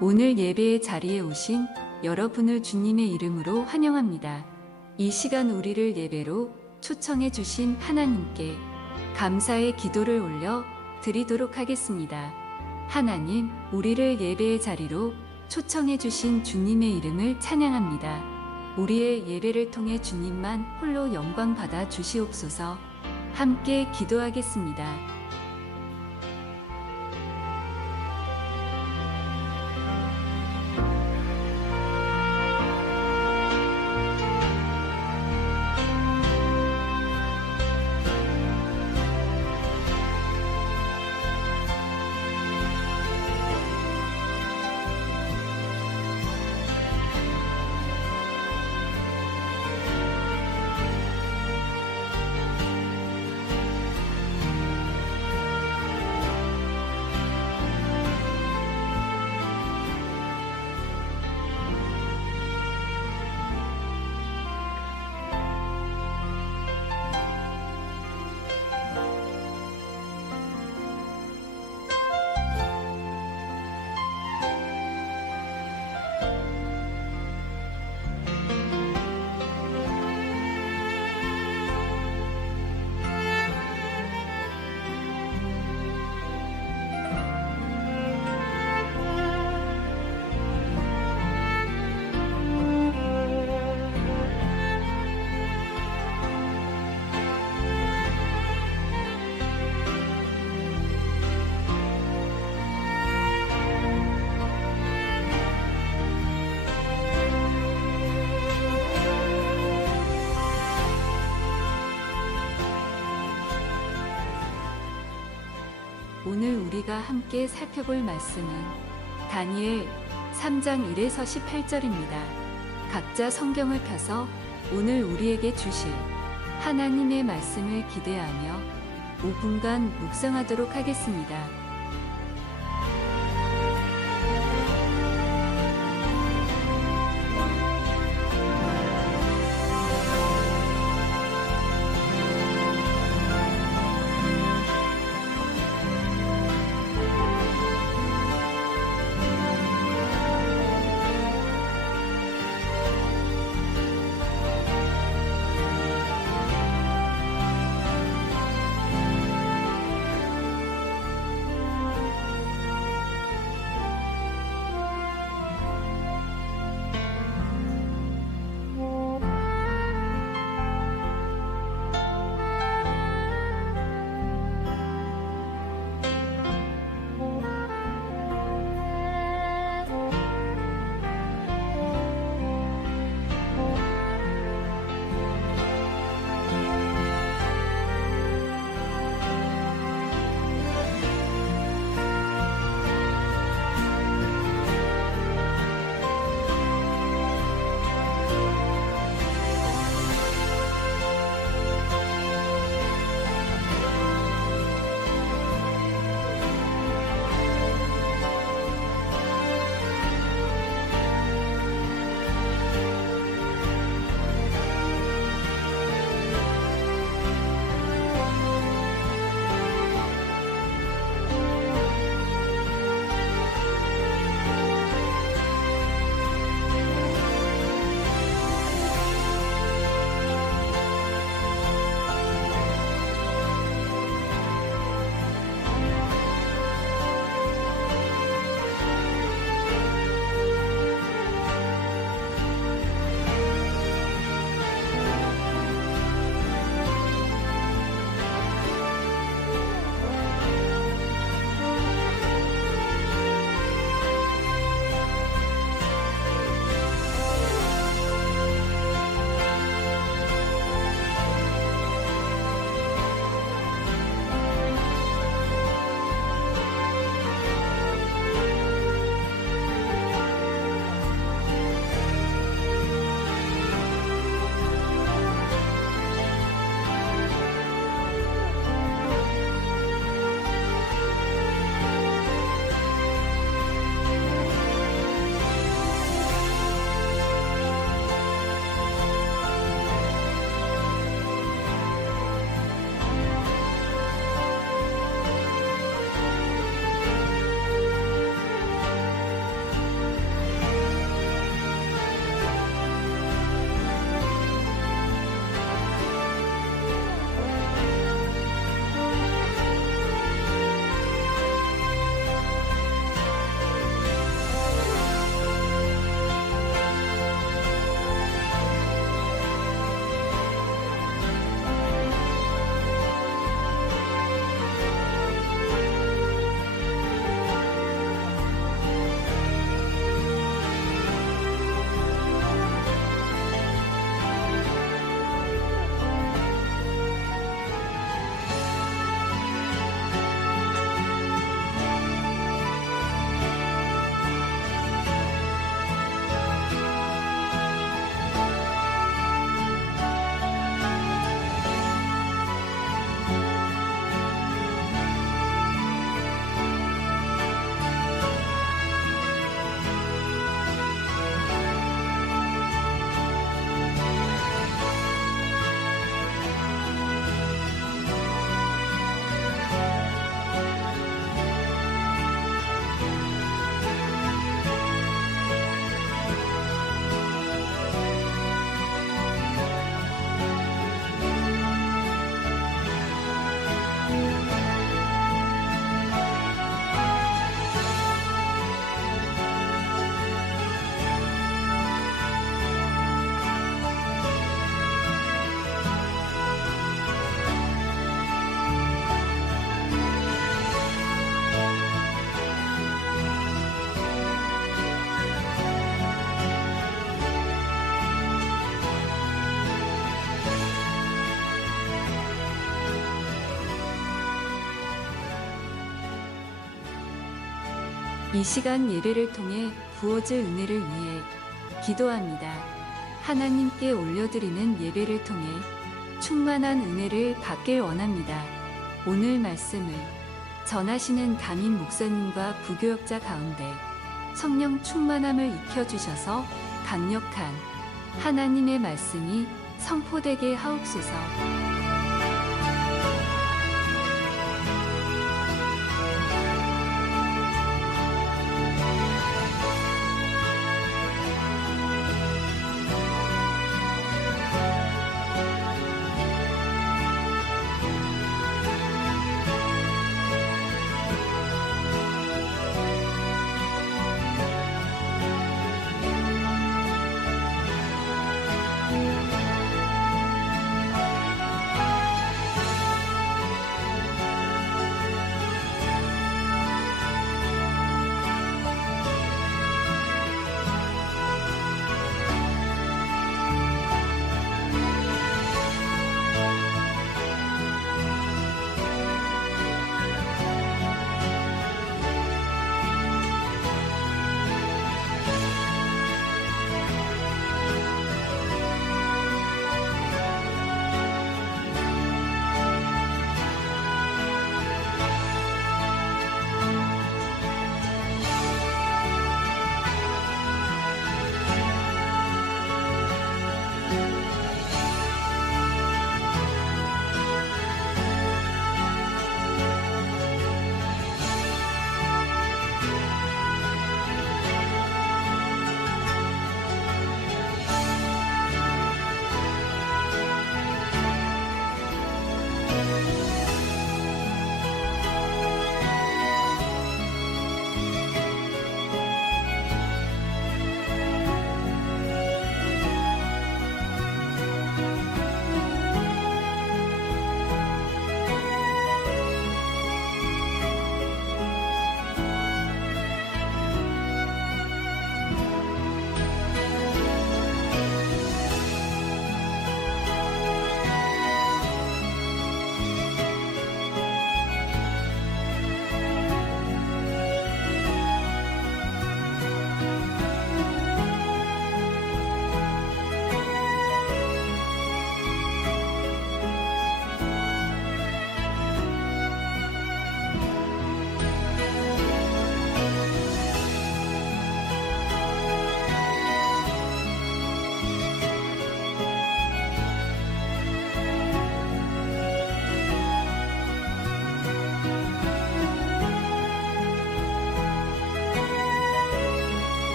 오늘 예배의 자리에 오신 여러분을 주님의 이름으로 환영합니다. 이 시간 우리를 예배로 초청해 주신 하나님께 감사의 기도를 올려 드리도록 하겠습니다. 하나님, 우리를 예배의 자리로 초청해 주신 주님의 이름을 찬양합니다. 우리의 예배를 통해 주님만 홀로 영광 받아 주시옵소서. 함께 기도하겠습니다. 오늘 우리가 함께 살펴볼 말씀은 다니엘 3장 1에서 18절입니다. 각자 성경을 펴서 오늘 우리에게 주실 하나님의 말씀을 기대하며 5분간 묵상하도록 하겠습니다. 이 시간 예배를 통해 부어질 은혜를 위해 기도합니다. 하나님께 올려드리는 예배를 통해 충만한 은혜를 받길 원합니다. 오늘 말씀을 전하시는 담임 목사님과 부교역자 가운데 성령 충만함을 익혀주셔서 강력한 하나님의 말씀이 선포되게 하옵소서.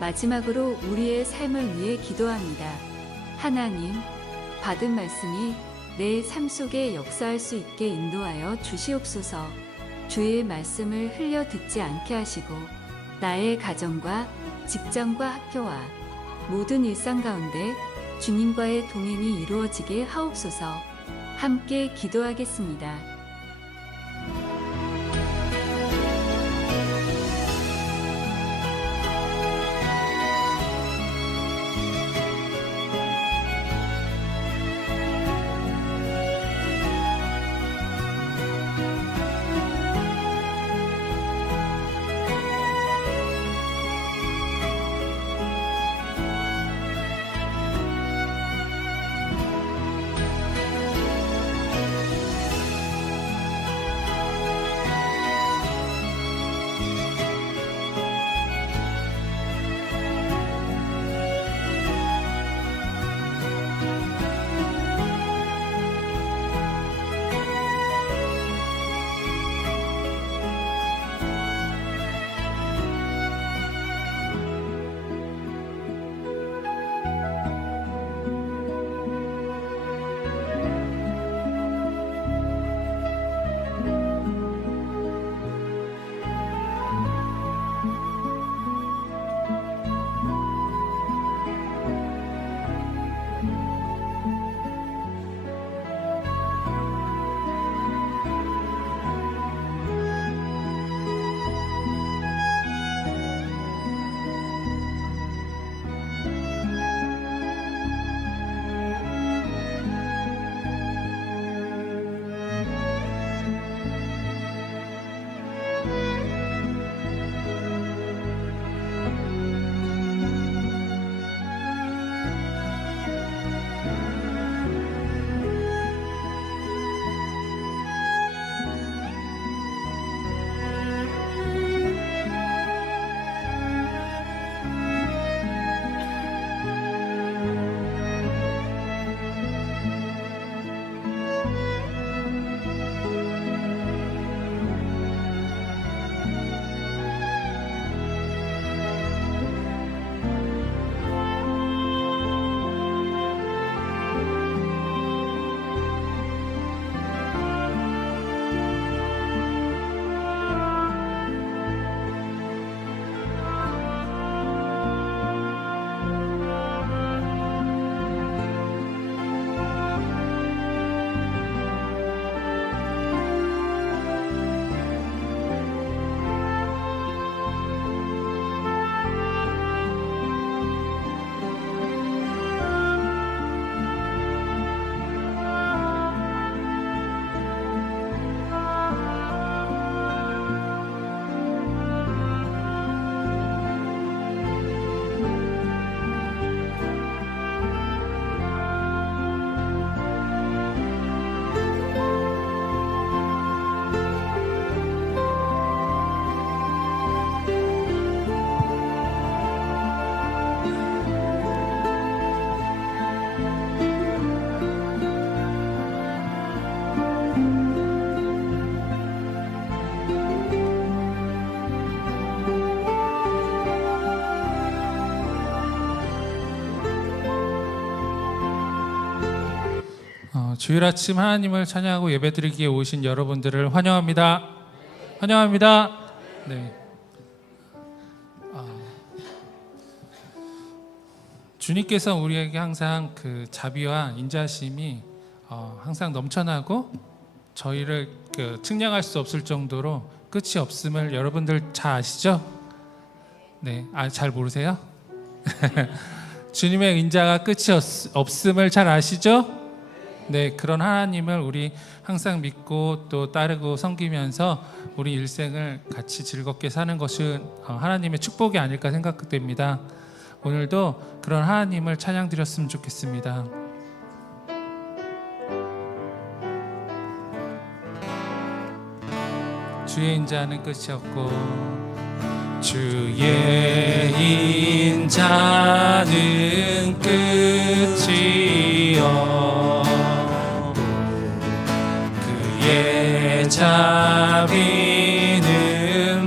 마지막으로 우리의 삶을 위해 기도합니다. 하나님, 받은 말씀이 내 삶 속에 역사할 수 있게 인도하여 주시옵소서. 주의 말씀을 흘려 듣지 않게 하시고 나의 가정과 직장과 학교와 모든 일상 가운데 주님과의 동행이 이루어지게 하옵소서. 함께 기도하겠습니다. 주일 아침 하나님을 찬양하고 예배드리기에 오신 여러분들을 환영합니다. 환영합니다. 네. 주님께서 우리에게 항상 그 자비와 인자심이 항상 넘쳐나고 저희를 측량할 수 없을 정도로 끝이 없음을 여러분들 잘 아시죠? 네, 잘 모르세요? 주님의 인자가 끝이 없음을 잘 아시죠? 네, 그런 하나님을 우리 항상 믿고 또 따르고 섬기면서 우리 일생을 같이 즐겁게 사는 것은 하나님의 축복이 아닐까 생각됩니다. 오늘도 그런 하나님을 찬양드렸으면 좋겠습니다. 주의 인자는 끝이 없고 주의 인자는 끝이 없고 그의 자비는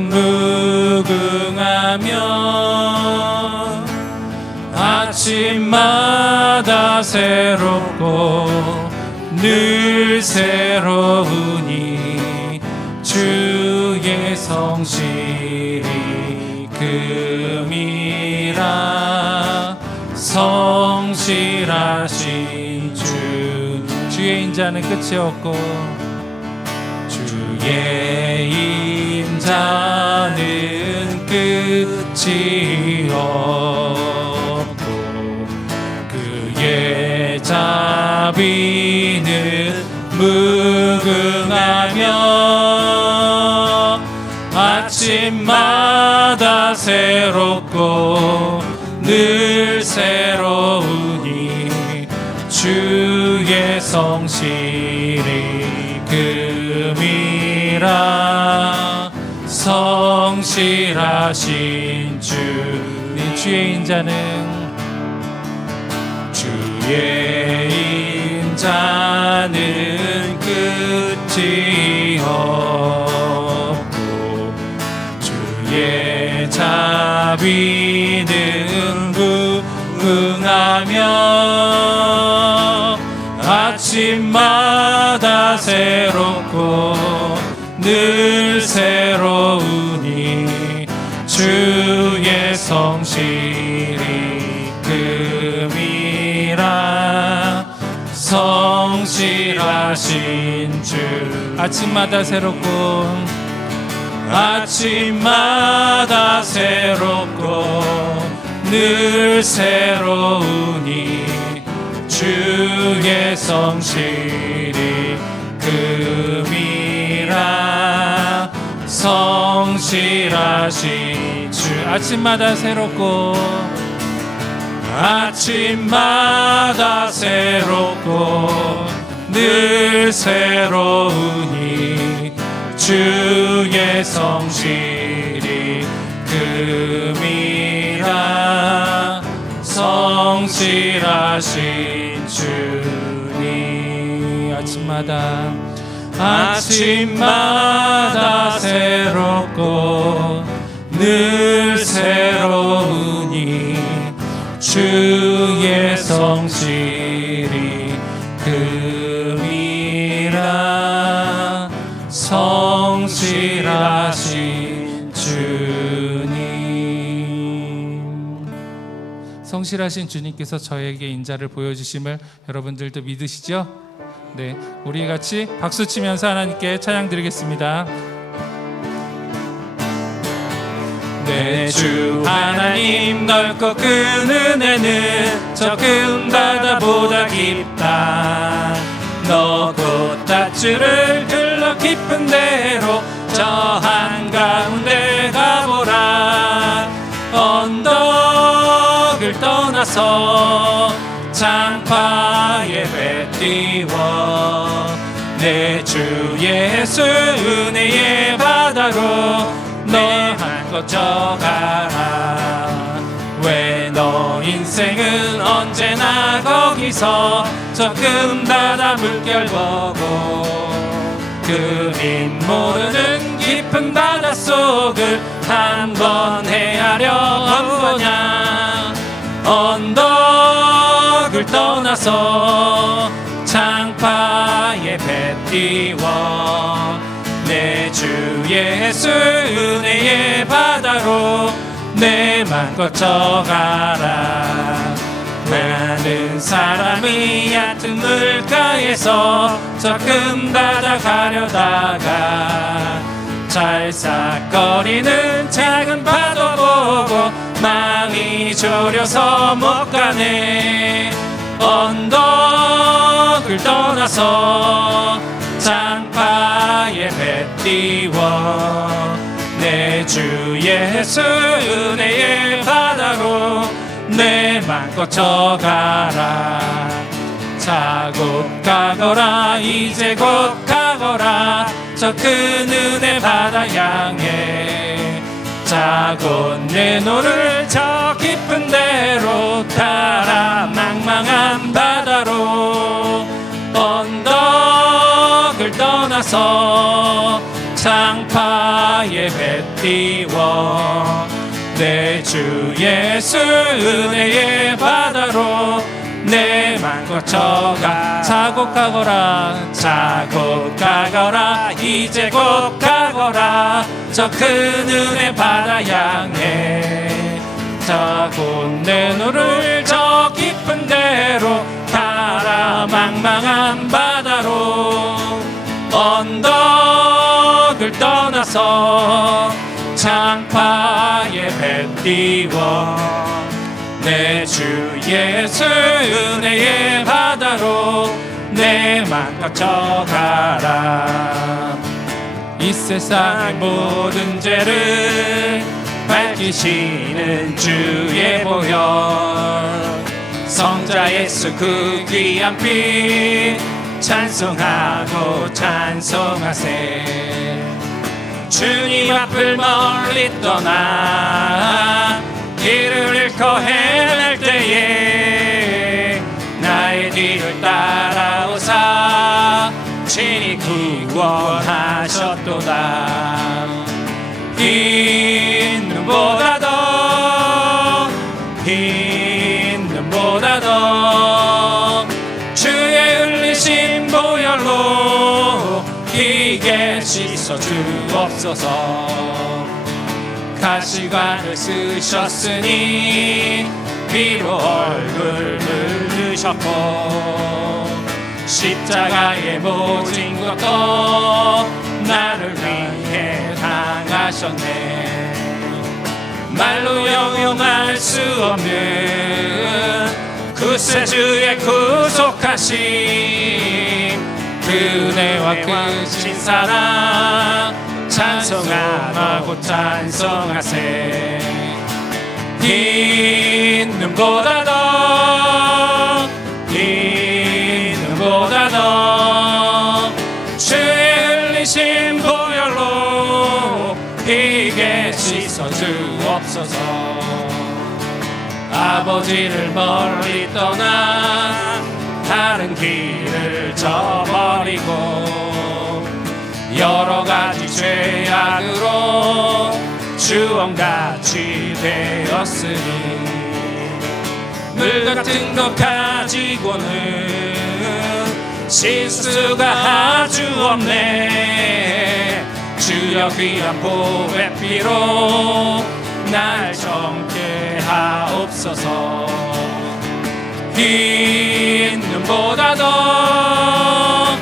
무궁하며 아침마다 새롭고 늘 새로우니 주의 성실이 금이라 성실하신 주의 인자는 끝이 없고 주의 인자는 끝이 없고 그의 자비는 무궁하며 아침마다 새롭고 늘 새로우니 주의 성실이 금이라 성실하신 주의 인자는 끝이 없고 주의 자비는 무궁하며 아침마다 새롭고 늘 새로우니 주의 성실이 금이라 성실하신 주 아침마다 새롭고 늘 새로우니 주의 성실이 금이라 성실하신 주 아침마다 새롭고 늘 새로우니 주의 성실이 금이라 성실하신 주님 아침마다 새롭고 늘 새로우니 주의 성실이 금이라 성실하신 주님 성실하신 주님께서 저에게 인자를 보여주심을 여러분들도 믿으시죠? 네, 우리 같이 박수 치면서 하나님께 찬양 드리겠습니다. 내 주 하나님 넓고 큰 은혜는 저 큰 바다보다 깊다. 너 곧 닷줄을 흘러 깊은 데로 저 한가운데 가보라. 언덕을 떠나서 장파에 배 띄워 내 주 예수 은혜의 바다로 너 한껏 져가라. 왜 너 인생은 언제나 거기서 저 큰 바다 물결 보고 그림 모르는 깊은 바닷속을 한 번 헤아려 온 거냐. 언덕을 떠나서 장파 띄워 내 주 예수 은혜의 바다로 내 맘 거쳐가라. 많은 사람이 얕은 물가에서 저 큰 바다 가려다가 찰싹거리는 작은 파도 보고 마음이 졸여서 못 가네. 언덕을 떠나서 장파에 배 띄워 내 주 예수 은혜의 바다로 내 맘 거쳐가라. 자곧 가거라 이제 곧 가거라 저 큰 은혜 바다 향해. 자곧 내 노를 저 깊은 데로 따라 망망한 바다로 언덕을 떠나서 장파에 배 띄워 내 주 예수 은혜의 바다로 내 맘 거쳐가. 자곧 가거라 자곧 가거라 이제 곧 가거라 저 큰 은혜 바다 향해. 자곧 내 노를 저 깊은 데로 따라 망망한 바다로 언덕을 떠나서 장파에 배 띄워 내 주 예수 은혜의 바다로 내 맘 거쳐가라. 이 세상의 모든 죄를 밝히시는 주의 보혈 성자 예수 그 귀한 피 찬송하고 찬송하세. 주님 앞을 멀리 떠나 길을 잃고 헤맬 때에 나의 뒤를 따라오사 친히 구원하셨도다. 흰 눈보다 더 주의 흘리신 보혈로 이게 씻어 주옵소서. 가시관을 쓰셨으니 피로 얼굴 물르셨고 십자가의 모진 것도 나를 위해 당하셨네. 말로 형용할 수 없는 구세주의 구속하심 그 은혜와 크신 사랑 찬송하고 찬송하세. 흰 눈보다 더 주의 흘리신 보혈로 피게 씻어 주옵소서. 아버지를 멀리 떠나 다른 길을 저버리고 여러 가지 죄악으로 주원같이 되었으니 물 같은 것 가지고는 실수가 아주 없네. 주여 귀한 보배 피로 날 정케 하옵소서. 흰 눈보다 더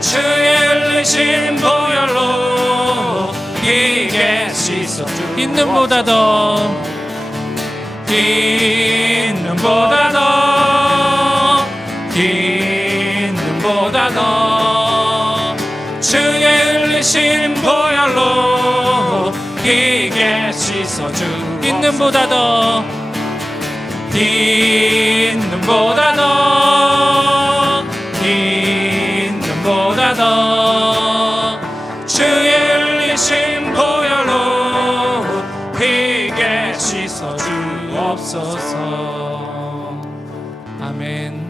주의 흘리신 보혈로 이게 씻어 주. 흰 눈보다 더 주의 흘리신 보혈로 이게 씻어 주. 흰 눈보다 더 주의 흘리신 보혈로 피게 씻어 주옵소서. 아멘.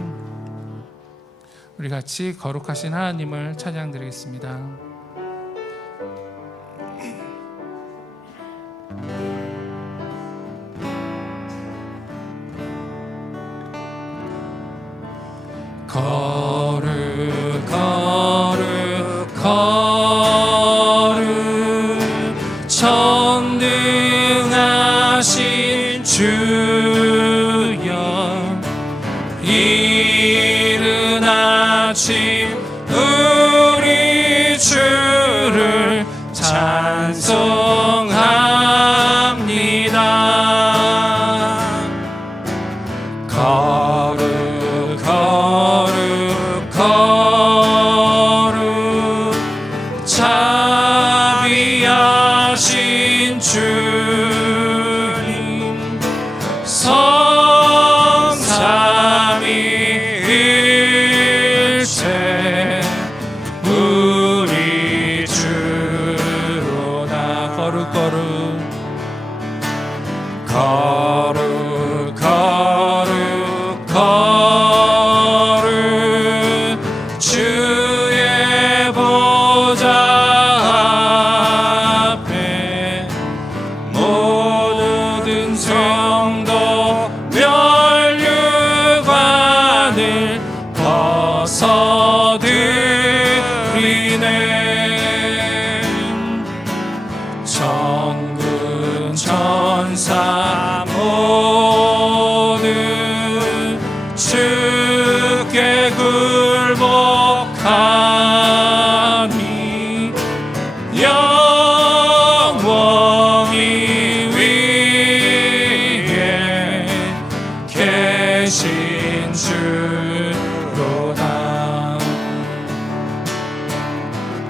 우리 같이 거룩하신 하나님을 찬양드리겠습니다. 거룩 거룩 거룩 전능하신 주여 이른 아침 우리 주를 찬송합니다. 거룩 거룩 거룩 자비하신 주님 성삼위일체 우리 주로다. 거룩 거룩 거룩 거룩 거룩 주의 보좌 앞에 모든 성도 면류관을 벗어드리네. 천군 천사 모두 주께 굴복하니 영원히 위에 계신 주로다.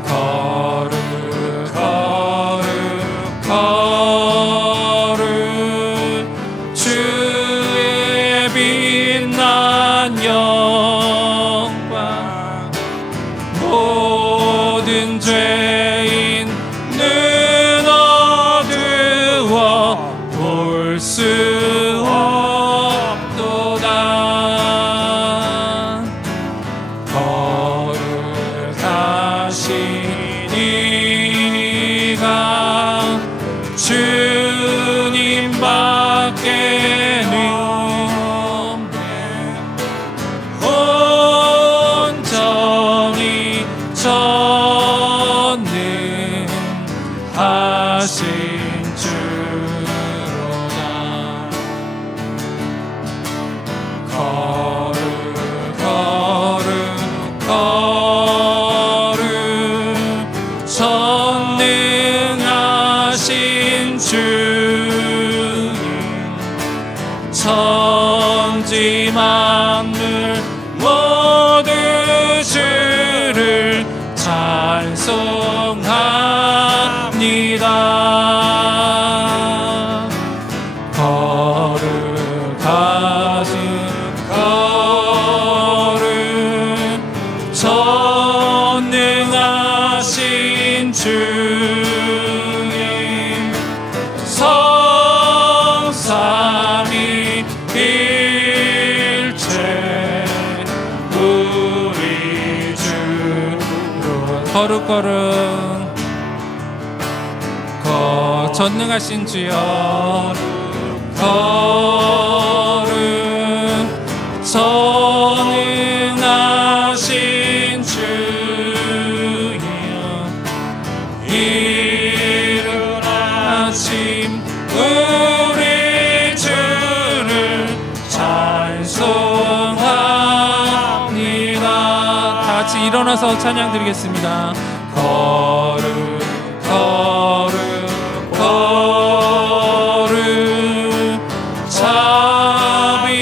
거룩 거룩 거룩 주의 빛난 영광 모든 죄인 눈 어두워 볼 수 없도다. 거룩하신 이가 주님밖에는 온전히 전능하신 주로다. 거룩 거룩 거룩 전능하신 주님 천지 만물 모두 주를 찬송합니다. 거룩하신 거룩 전능하신 주님 성삼위일체 우리 주로. 거룩 거룩 전능하신 주여 거룩 전능하신 주여 이른 아침 우리 주를 찬송합니다. 다 같이 일어나서 찬양 드리겠습니다. 거룩 거룩 거룩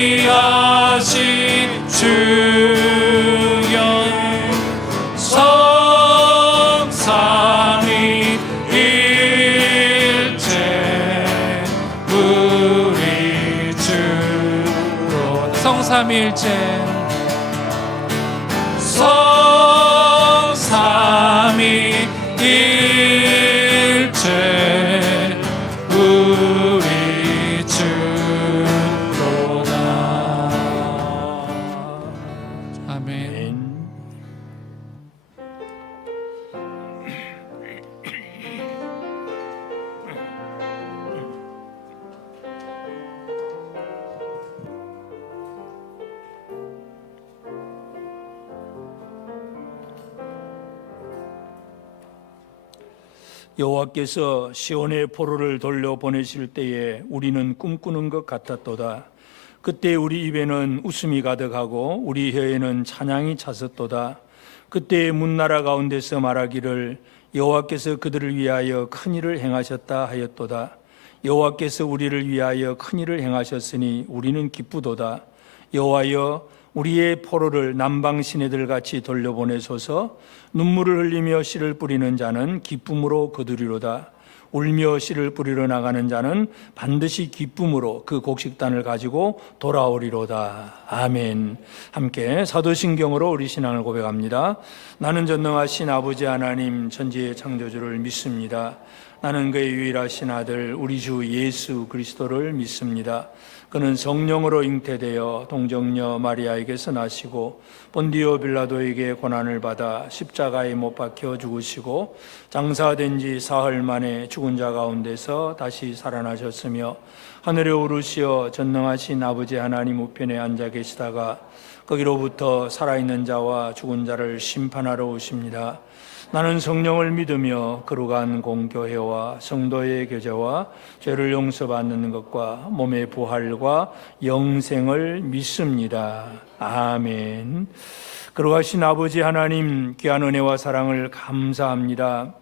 자비하신 주여 성삼위일체 우리 주로. 성삼위일체 성삼위일체 우리 주로다. 아멘. 여호와께서 시온의 포로를 돌려보내실 때에 우리는 꿈꾸는 것 같았도다. 그때 우리 입에는 웃음이 가득하고 우리 혀에는 찬양이 찼었도다. 그때 문나라 가운데서 말하기를 여호와께서 그들을 위하여 큰 일을 행하셨다 하였도다. 여호와께서 우리를 위하여 큰 일을 행하셨으니 우리는 기쁘도다. 여호와여, 우리의 포로를 남방 시내들 같이 돌려보내소서. 눈물을 흘리며 씨를 뿌리는 자는 기쁨으로 거두리로다. 울며 씨를 뿌리러 나가는 자는 반드시 기쁨으로 그 곡식단을 가지고 돌아오리로다. 아멘. 함께 사도신경으로 우리 신앙을 고백합니다. 나는 전능하신 아버지 하나님 천지의 창조주를 믿습니다. 나는 그의 유일하신 아들 우리 주 예수 그리스도를 믿습니다. 그는 성령으로 잉태되어 동정녀 마리아에게서 나시고 본디오 빌라도에게 고난을 받아 십자가에 못 박혀 죽으시고 장사된 지 사흘 만에 죽은 자 가운데서 다시 살아나셨으며 하늘에 오르시어 전능하신 아버지 하나님 우편에 앉아 계시다가 거기로부터 살아있는 자와 죽은 자를 심판하러 오십니다. 나는 성령을 믿으며 거룩한 공교회와 성도의 교제와 죄를 용서받는 것과 몸의 부활과 영생을 믿습니다. 아멘. 거룩하신 아버지 하나님, 귀한 은혜와 사랑을 감사합니다.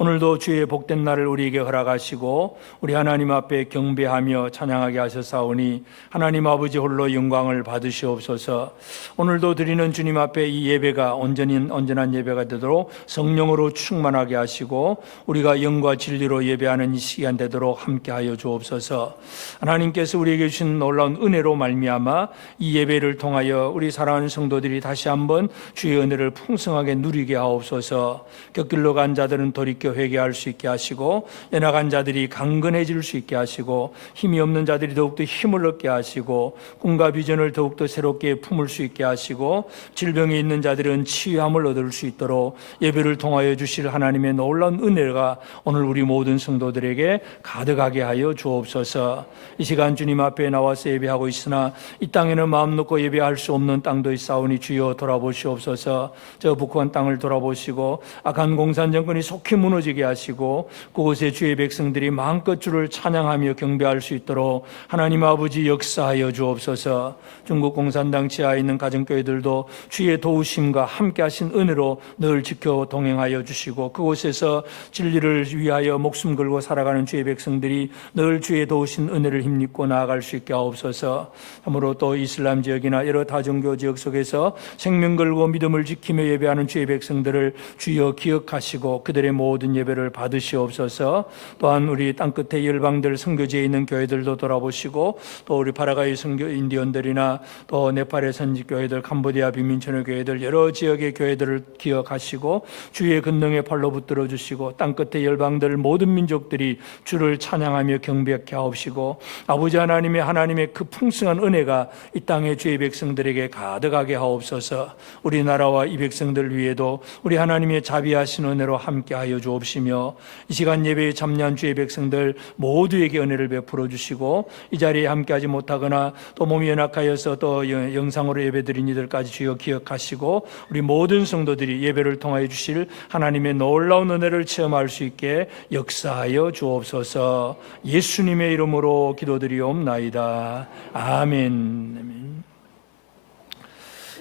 오늘도 주의 복된 날을 우리에게 허락하시고 우리 하나님 앞에 경배하며 찬양하게 하셨사오니 하나님 아버지 홀로 영광을 받으시옵소서. 오늘도 드리는 주님 앞에 이 예배가 온전한 예배가 되도록 성령으로 충만하게 하시고 우리가 영과 진리로 예배하는 이 시간 되도록 함께하여 주옵소서. 하나님께서 우리에게 주신 놀라운 은혜로 말미암아 이 예배를 통하여 우리 사랑하는 성도들이 다시 한번 주의 은혜를 풍성하게 누리게 하옵소서. 곁길로 간 자들은 돌이켜 회개할 수 있게 하시고 연약한 자들이 강건해질 수 있게 하시고 힘이 없는 자들이 더욱더 힘을 얻게 하시고 꿈과 비전을 더욱더 새롭게 품을 수 있게 하시고 질병에 있는 자들은 치유함을 얻을 수 있도록 예배를 통하여 주실 하나님의 놀라운 은혜가 오늘 우리 모든 성도들에게 가득하게 하여 주옵소서. 이 시간 주님 앞에 나와서 예배하고 있으나 이 땅에는 마음 놓고 예배할 수 없는 땅도 있사오니 주여 돌아보시옵소서. 저 북한 땅을 돌아보시고 악한 공산 정권이 속히 무너지게 하시고 그곳에 주의 백성들이 마음껏 주를 찬양하며 경배할 수 있도록 하나님 아버지 역사하여 주옵소서. 중국 공산당 지하에 있는 가정교회들도 주의 도우심과 함께 하신 은혜로 늘 지켜 동행하여 주시고 그곳에서 진리를 위하여 목숨 걸고 살아가는 주의 백성들이 늘 주의 도우신 은혜를 힘입고 나아갈 수 있게 하옵소서. 참으로 또 이슬람 지역이나 여러 다종교 지역 속에서 생명 걸고 믿음을 지키며 예배하는 주의 백성들을 주여 기억하시고 그들의 모든 예배를 받으시옵소서. 또한 우리 땅끝의 열방들 선교지에 있는 교회들도 돌아보시고 또 우리 파라과이 선교 인디언들이나 또 네팔의 선지교회들, 캄보디아 빈민촌의 교회들, 여러 지역의 교회들을 기억하시고 주의 권능의 팔로 붙들어 주시고 땅끝의 열방들 모든 민족들이 주를 찬양하며 경배케 하옵시고 아버지 하나님의 그 풍성한 은혜가 이 땅의 주의 백성들에게 가득하게 하옵소서. 우리나라와 이 백성들 위에도 우리 하나님의 자비하신 은혜로 함께하여 주옵시며 이 시간 예배에 참여한 주의 백성들 모두에게 은혜를 베풀어 주시고 이 자리에 함께하지 못하거나 또 몸이 연약하여서 또 영상으로 예배드린 이들까지 주여 기억하시고 우리 모든 성도들이 예배를 통하여 주실 하나님의 놀라운 은혜를 체험할 수 있게 역사하여 주옵소서. 예수님의 이름으로 기도드리옵나이다. 아멘.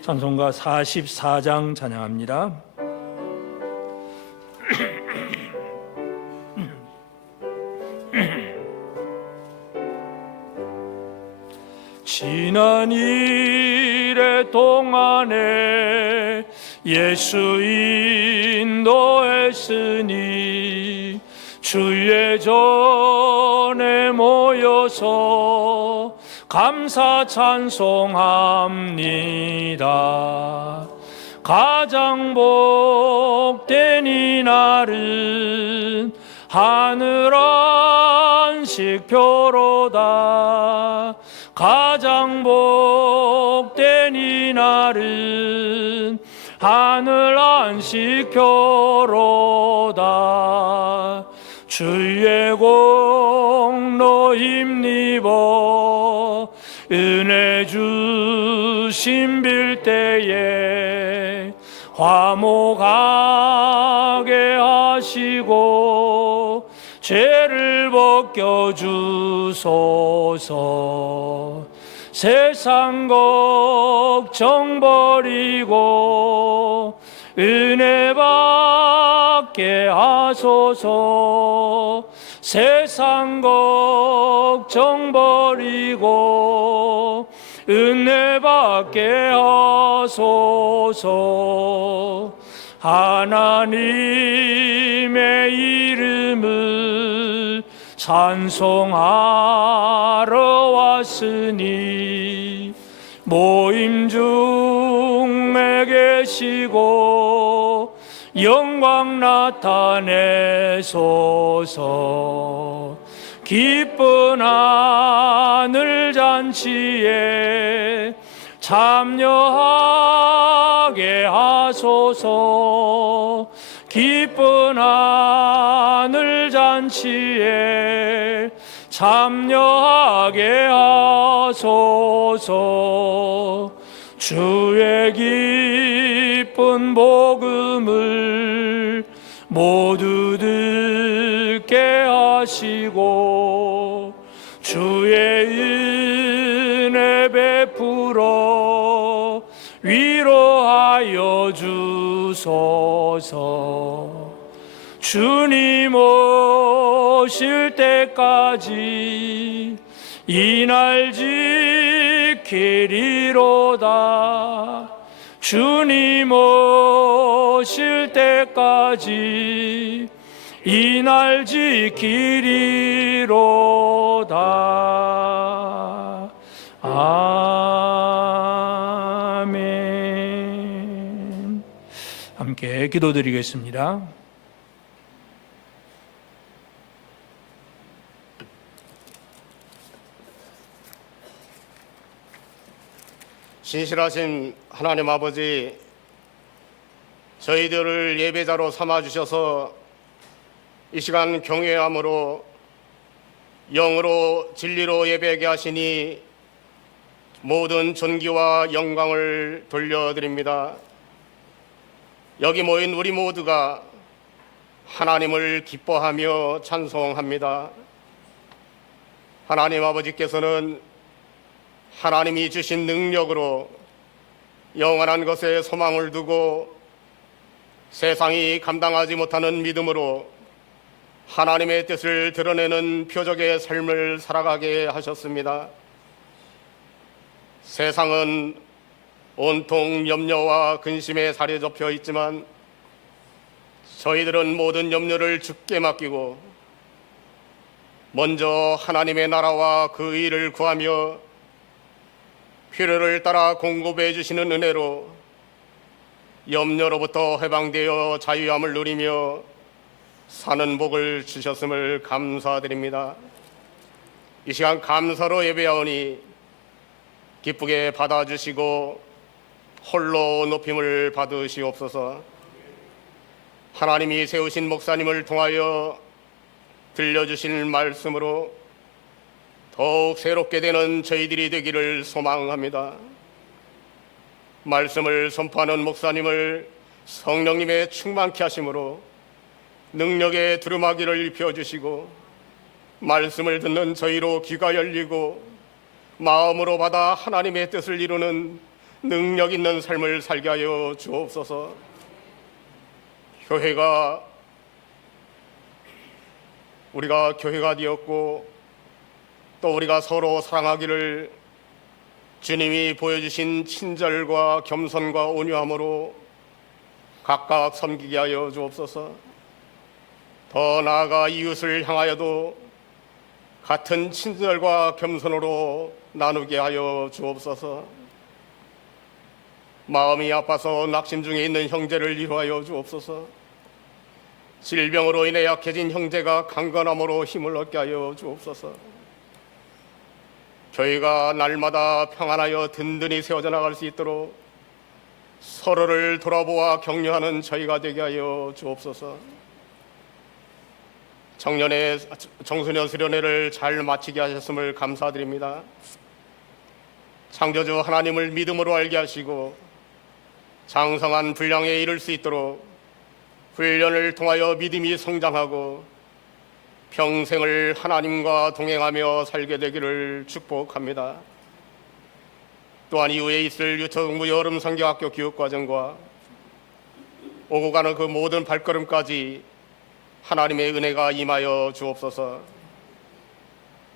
찬송가 44장 찬양합니다. 지난 일의 동안에 예수 인도했으니 주의 전에 모여서 감사 찬송합니다. 가장 복된 이 날은 하늘 안식표로다. 가장 복된 이 날은 하늘 안식표로다. 주의 공로 힘입어 은혜 주심 빌 때에 화목하게 하시고 하시고 죄를 벗겨주소서. 세상 걱정 버리고 은혜 받게 하소서. 세상 걱정 버리고 은혜 받게 하소서. 하나님의 이름을 찬송하러 왔으니 모임 중에 계시고 영광 나타내소서. 기쁜 하늘 잔치에 참여하게 하소서. 기쁜 하늘 잔치에 참여하게 하소서. 주의 기쁜 복음을 모두 듣게 하시고 주의 은혜 베풀어 위로하여 주소서. 주님 오실 때까지 이 날 지키리로다. 주님 오실 때까지 이 날 지키리로다. 아멘. 함께 기도드리겠습니다. 신실하신 하나님 아버지, 저희들을 예배자로 삼아주셔서 이 시간 경외함으로 영으로 진리로 예배하게 하시니 모든 존귀와 영광을 돌려드립니다. 여기 모인 우리 모두가 하나님을 기뻐하며 찬송합니다. 하나님 아버지께서는 하나님이 주신 능력으로 영원한 것에 소망을 두고 세상이 감당하지 못하는 믿음으로 하나님의 뜻을 드러내는 표적의 삶을 살아가게 하셨습니다. 세상은 온통 염려와 근심에 사로잡혀 있지만 저희들은 모든 염려를 주께 맡기고 먼저 하나님의 나라와 그 의를 구하며 필요를 따라 공급해 주시는 은혜로 염려로부터 해방되어 자유함을 누리며 사는 복을 주셨음을 감사드립니다. 이 시간 감사로 예배하오니 기쁘게 받아주시고 홀로 높임을 받으시옵소서. 하나님이 세우신 목사님을 통하여 들려주실 말씀으로 더욱 새롭게 되는 저희들이 되기를 소망합니다. 말씀을 선포하는 목사님을 성령님의 충만케 하심으로 능력의 두루마기를 입혀주시고 말씀을 듣는 저희로 귀가 열리고 마음으로 받아 하나님의 뜻을 이루는 능력 있는 삶을 살게 하여 주옵소서. 우리가 교회가 되었고 또 우리가 서로 사랑하기를 주님이 보여주신 친절과 겸손과 온유함으로 각각 섬기게 하여 주옵소서. 더 나아가 이웃을 향하여도 같은 친절과 겸손으로 나누게 하여 주옵소서. 마음이 아파서 낙심 중에 있는 형제를 위로하여 주옵소서. 질병으로 인해 약해진 형제가 강건함으로 힘을 얻게 하여 주옵소서. 교회가 날마다 평안하여 든든히 세워져 나갈 수 있도록 서로를 돌아보아 격려하는 저희가 되게 하여 주옵소서. 청소년 수련회를 잘 마치게 하셨음을 감사드립니다. 창조주 하나님을 믿음으로 알게 하시고 장성한 분량에 이를 수 있도록 훈련을 통하여 믿음이 성장하고 평생을 하나님과 동행하며 살게 되기를 축복합니다. 또한 이후에 있을 유초등부 여름 성경학교 교육과정과 오고 가는 그 모든 발걸음까지 하나님의 은혜가 임하여 주옵소서.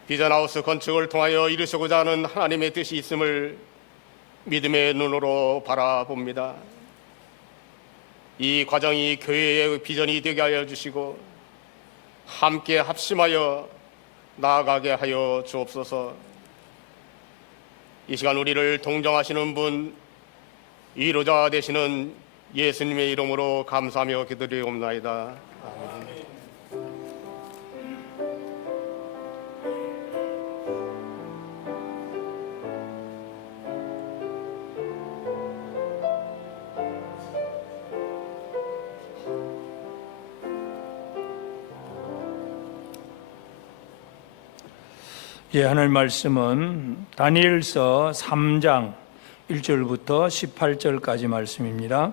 비전하우스 건축을 통하여 이루시고자 하는 하나님의 뜻이 있음을 믿음의 눈으로 바라봅니다. 이 과정이 교회의 비전이 되게 하여 주시고 함께 합심하여 나아가게 하여 주옵소서. 이 시간 우리를 동정하시는 분, 위로자 되시는 예수님의 이름으로 감사하며 기도드리옵나이다. 예, 하늘 말씀은 다니엘서 3장 1절부터 18절까지 말씀입니다.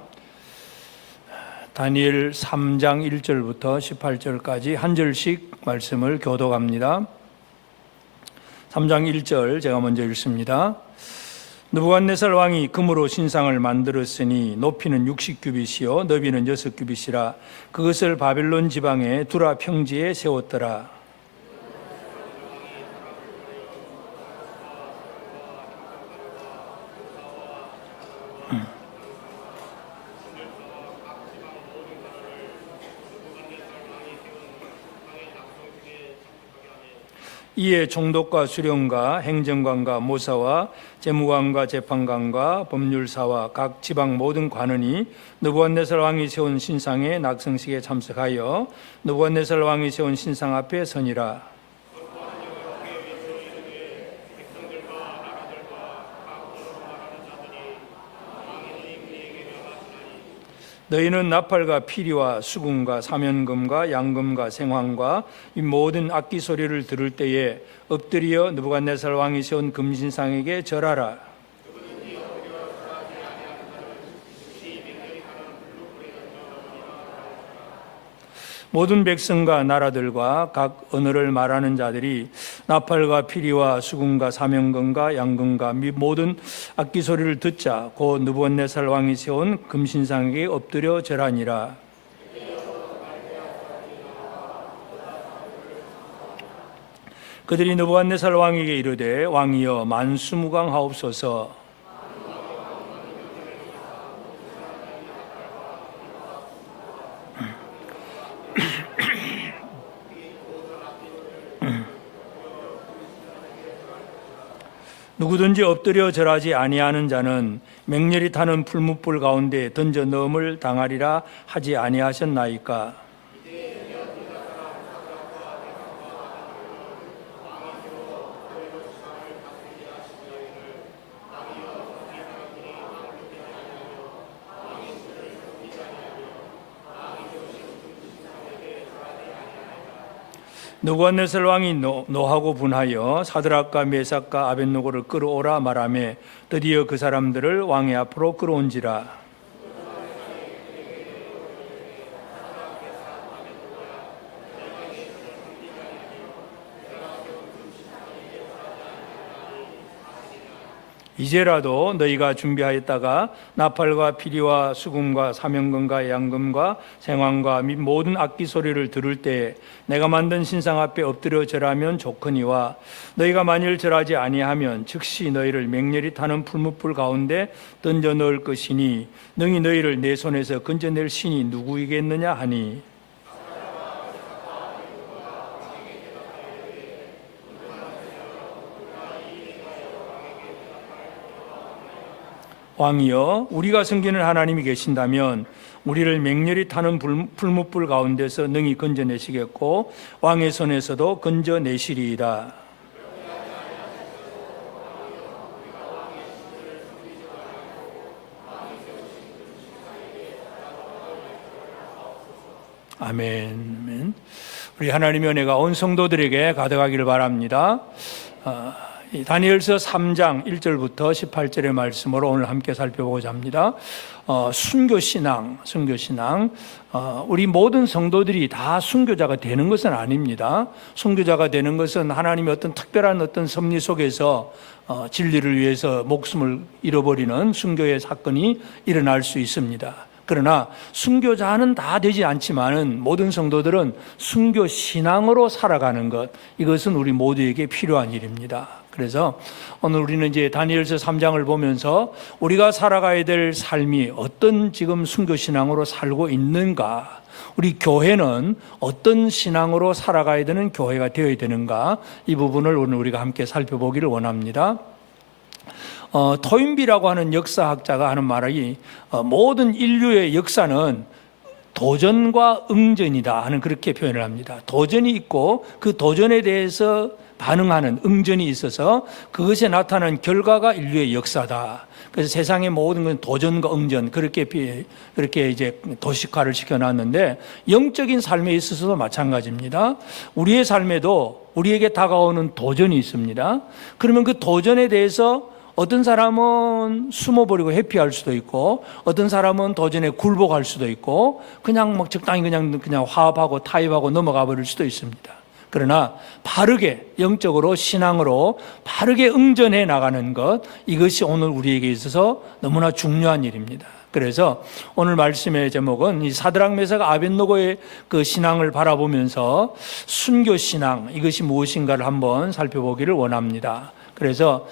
다니엘 3장 1절부터 18절까지 한 절씩 말씀을 교독합니다. 3장 1절 제가 먼저 읽습니다. 느부갓네살 왕이 금으로 신상을 만들었으니 높이는 60규빗이요 너비는 6규빗이라 그것을 바벨론 지방의 두라 평지에 세웠더라. 이에 총독과 수령과 행정관과 모사와 재무관과 재판관과 법률사와 각 지방 모든 관원이 느부갓네살 왕이 세운 신상의 낙성식에 참석하여 느부갓네살 왕이 세운 신상 앞에 서니라. 너희는 나팔과 피리와 수금과 사면금과 양금과 생황과 이 모든 악기 소리를 들을 때에 엎드려 느부갓네살 왕이 세운 금신상에게 절하라. 모든 백성과 나라들과 각 언어를 말하는 자들이 나팔과 피리와 수금과 사면금과 양금과 및 모든 악기 소리를 듣자 곧 느부갓네살 왕이 세운 금신상에게 엎드려 절하니라. 그들이 느부갓네살 왕에게 이르되 왕이여 만수무강하옵소서. 누구든지 엎드려 절하지 아니하는 자는 맹렬히 타는 풀무불 가운데 던져 넣음을 당하리라 하지 아니하셨나이까. 느부갓네살 왕이 노하고 분하여 사드락과 메삭과 아벳느고를 끌어오라 말하며 드디어 그 사람들을 왕의 앞으로 끌어온지라. 이제라도 너희가 준비하였다가 나팔과 피리와 수금과 사면금과 양금과 생황과 및 모든 악기 소리를 들을 때 내가 만든 신상 앞에 엎드려 절하면 좋거니와 너희가 만일 절하지 아니하면 즉시 너희를 맹렬히 타는 풀무불 가운데 던져 넣을 것이니 능히 너희를 내 손에서 건져낼 신이 누구이겠느냐 하니. 왕이여 우리가 섬기는 하나님이 계신다면 우리를 맹렬히 타는 풀무불 가운데서 능히 건져내시겠고 왕의 손에서도 건져내시리이다. 아멘. 우리 하나님의 은혜가 온 성도들에게 가득하기를 바랍니다. 이 다니엘서 3장 1절부터 18절의 말씀으로 오늘 함께 살펴보고자 합니다. 순교신앙. 우리 모든 성도들이 다 순교자가 되는 것은 아닙니다. 순교자가 되는 것은 하나님의 어떤 특별한 어떤 섭리 속에서 진리를 위해서 목숨을 잃어버리는 순교의 사건이 일어날 수 있습니다. 그러나 순교자는 다 되지 않지만은 모든 성도들은 순교 신앙으로 살아가는 것, 이것은 우리 모두에게 필요한 일입니다. 그래서 오늘 우리는 이제 다니엘서 3장을 보면서 우리가 살아가야 될 삶이 어떤 지금 순교 신앙으로 살고 있는가, 우리 교회는 어떤 신앙으로 살아가야 되는 교회가 되어야 되는가, 이 부분을 오늘 우리가 함께 살펴보기를 원합니다. 토인비라고 하는 역사학자가 하는 말이 모든 인류의 역사는 도전과 응전이다 하는 그렇게 표현을 합니다. 도전이 있고 그 도전에 대해서 반응하는 응전이 있어서 그것에 나타난 결과가 인류의 역사다. 그래서 세상의 모든 건 도전과 응전, 그렇게 이제 도식화를 시켜놨는데, 영적인 삶에 있어서도 마찬가지입니다. 우리의 삶에도 우리에게 다가오는 도전이 있습니다. 그러면 그 도전에 대해서 어떤 사람은 숨어버리고 회피할 수도 있고, 어떤 사람은 도전에 굴복할 수도 있고, 그냥 막 적당히 그냥 화합하고 타협하고 넘어가 버릴 수도 있습니다. 그러나 바르게 영적으로 신앙으로 바르게 응전해 나가는 것, 이것이 오늘 우리에게 있어서 너무나 중요한 일입니다. 그래서 오늘 말씀의 제목은 이 사드락 메삭 아벳노고의 그 신앙을 바라보면서 순교 신앙, 이것이 무엇인가를 한번 살펴보기를 원합니다. 그래서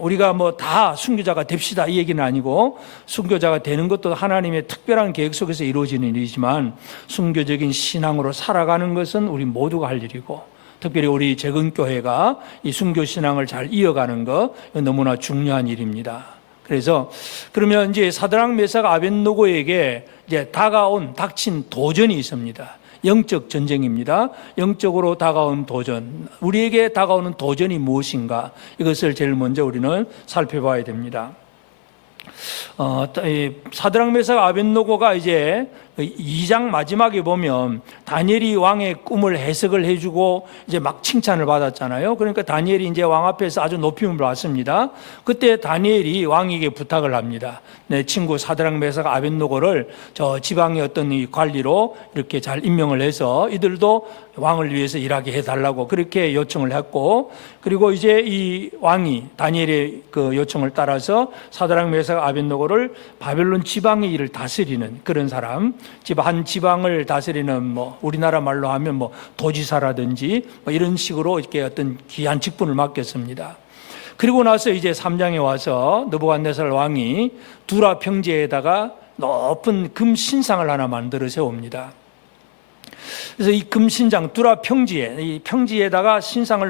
우리가 뭐 다 순교자가 됩시다 이 얘기는 아니고, 순교자가 되는 것도 하나님의 특별한 계획 속에서 이루어지는 일이지만 순교적인 신앙으로 살아가는 것은 우리 모두가 할 일이고, 특별히 우리 재건교회가 이 순교 신앙을 잘 이어가는 것, 너무나 중요한 일입니다. 그래서 그러면 이제 사드락 메삭 아벳노고에게 이제 닥친 도전이 있습니다. 영적 전쟁입니다. 영적으로 다가온 도전, 우리에게 다가오는 도전이 무엇인가, 이것을 제일 먼저 우리는 살펴봐야 됩니다. 사드락 메삭 아벳노고가 이제 2장 마지막에 보면 다니엘이 왕의 꿈을 해석을 해주고 이제 막 칭찬을 받았잖아요. 그러니까 다니엘이 이제 왕 앞에서 아주 높임을 받습니다. 그때 다니엘이 왕에게 부탁을 합니다. 내 친구 사드락 메삭 아벳노고를 저 지방의 어떤 이 관리로 이렇게 잘 임명을 해서 이들도 왕을 위해서 일하게 해달라고 그렇게 요청을 했고, 그리고 이제 이 왕이 다니엘의 그 요청을 따라서 사드락 메삭 아벳노고를 바벨론 지방의 일을 다스리는 그런 사람, 한 지방을 다스리는 뭐 우리나라 말로 하면 뭐 도지사라든지 뭐 이런 식으로 이렇게 어떤 귀한 직분을 맡겼습니다. 그리고 나서 이제 3장에 와서 느부갓네살 왕이 두라 평지에다가 높은 금 신상을 하나 만들어 세웁니다. 그래서 이 금신장 두라 평지에, 이 평지에다가 신상을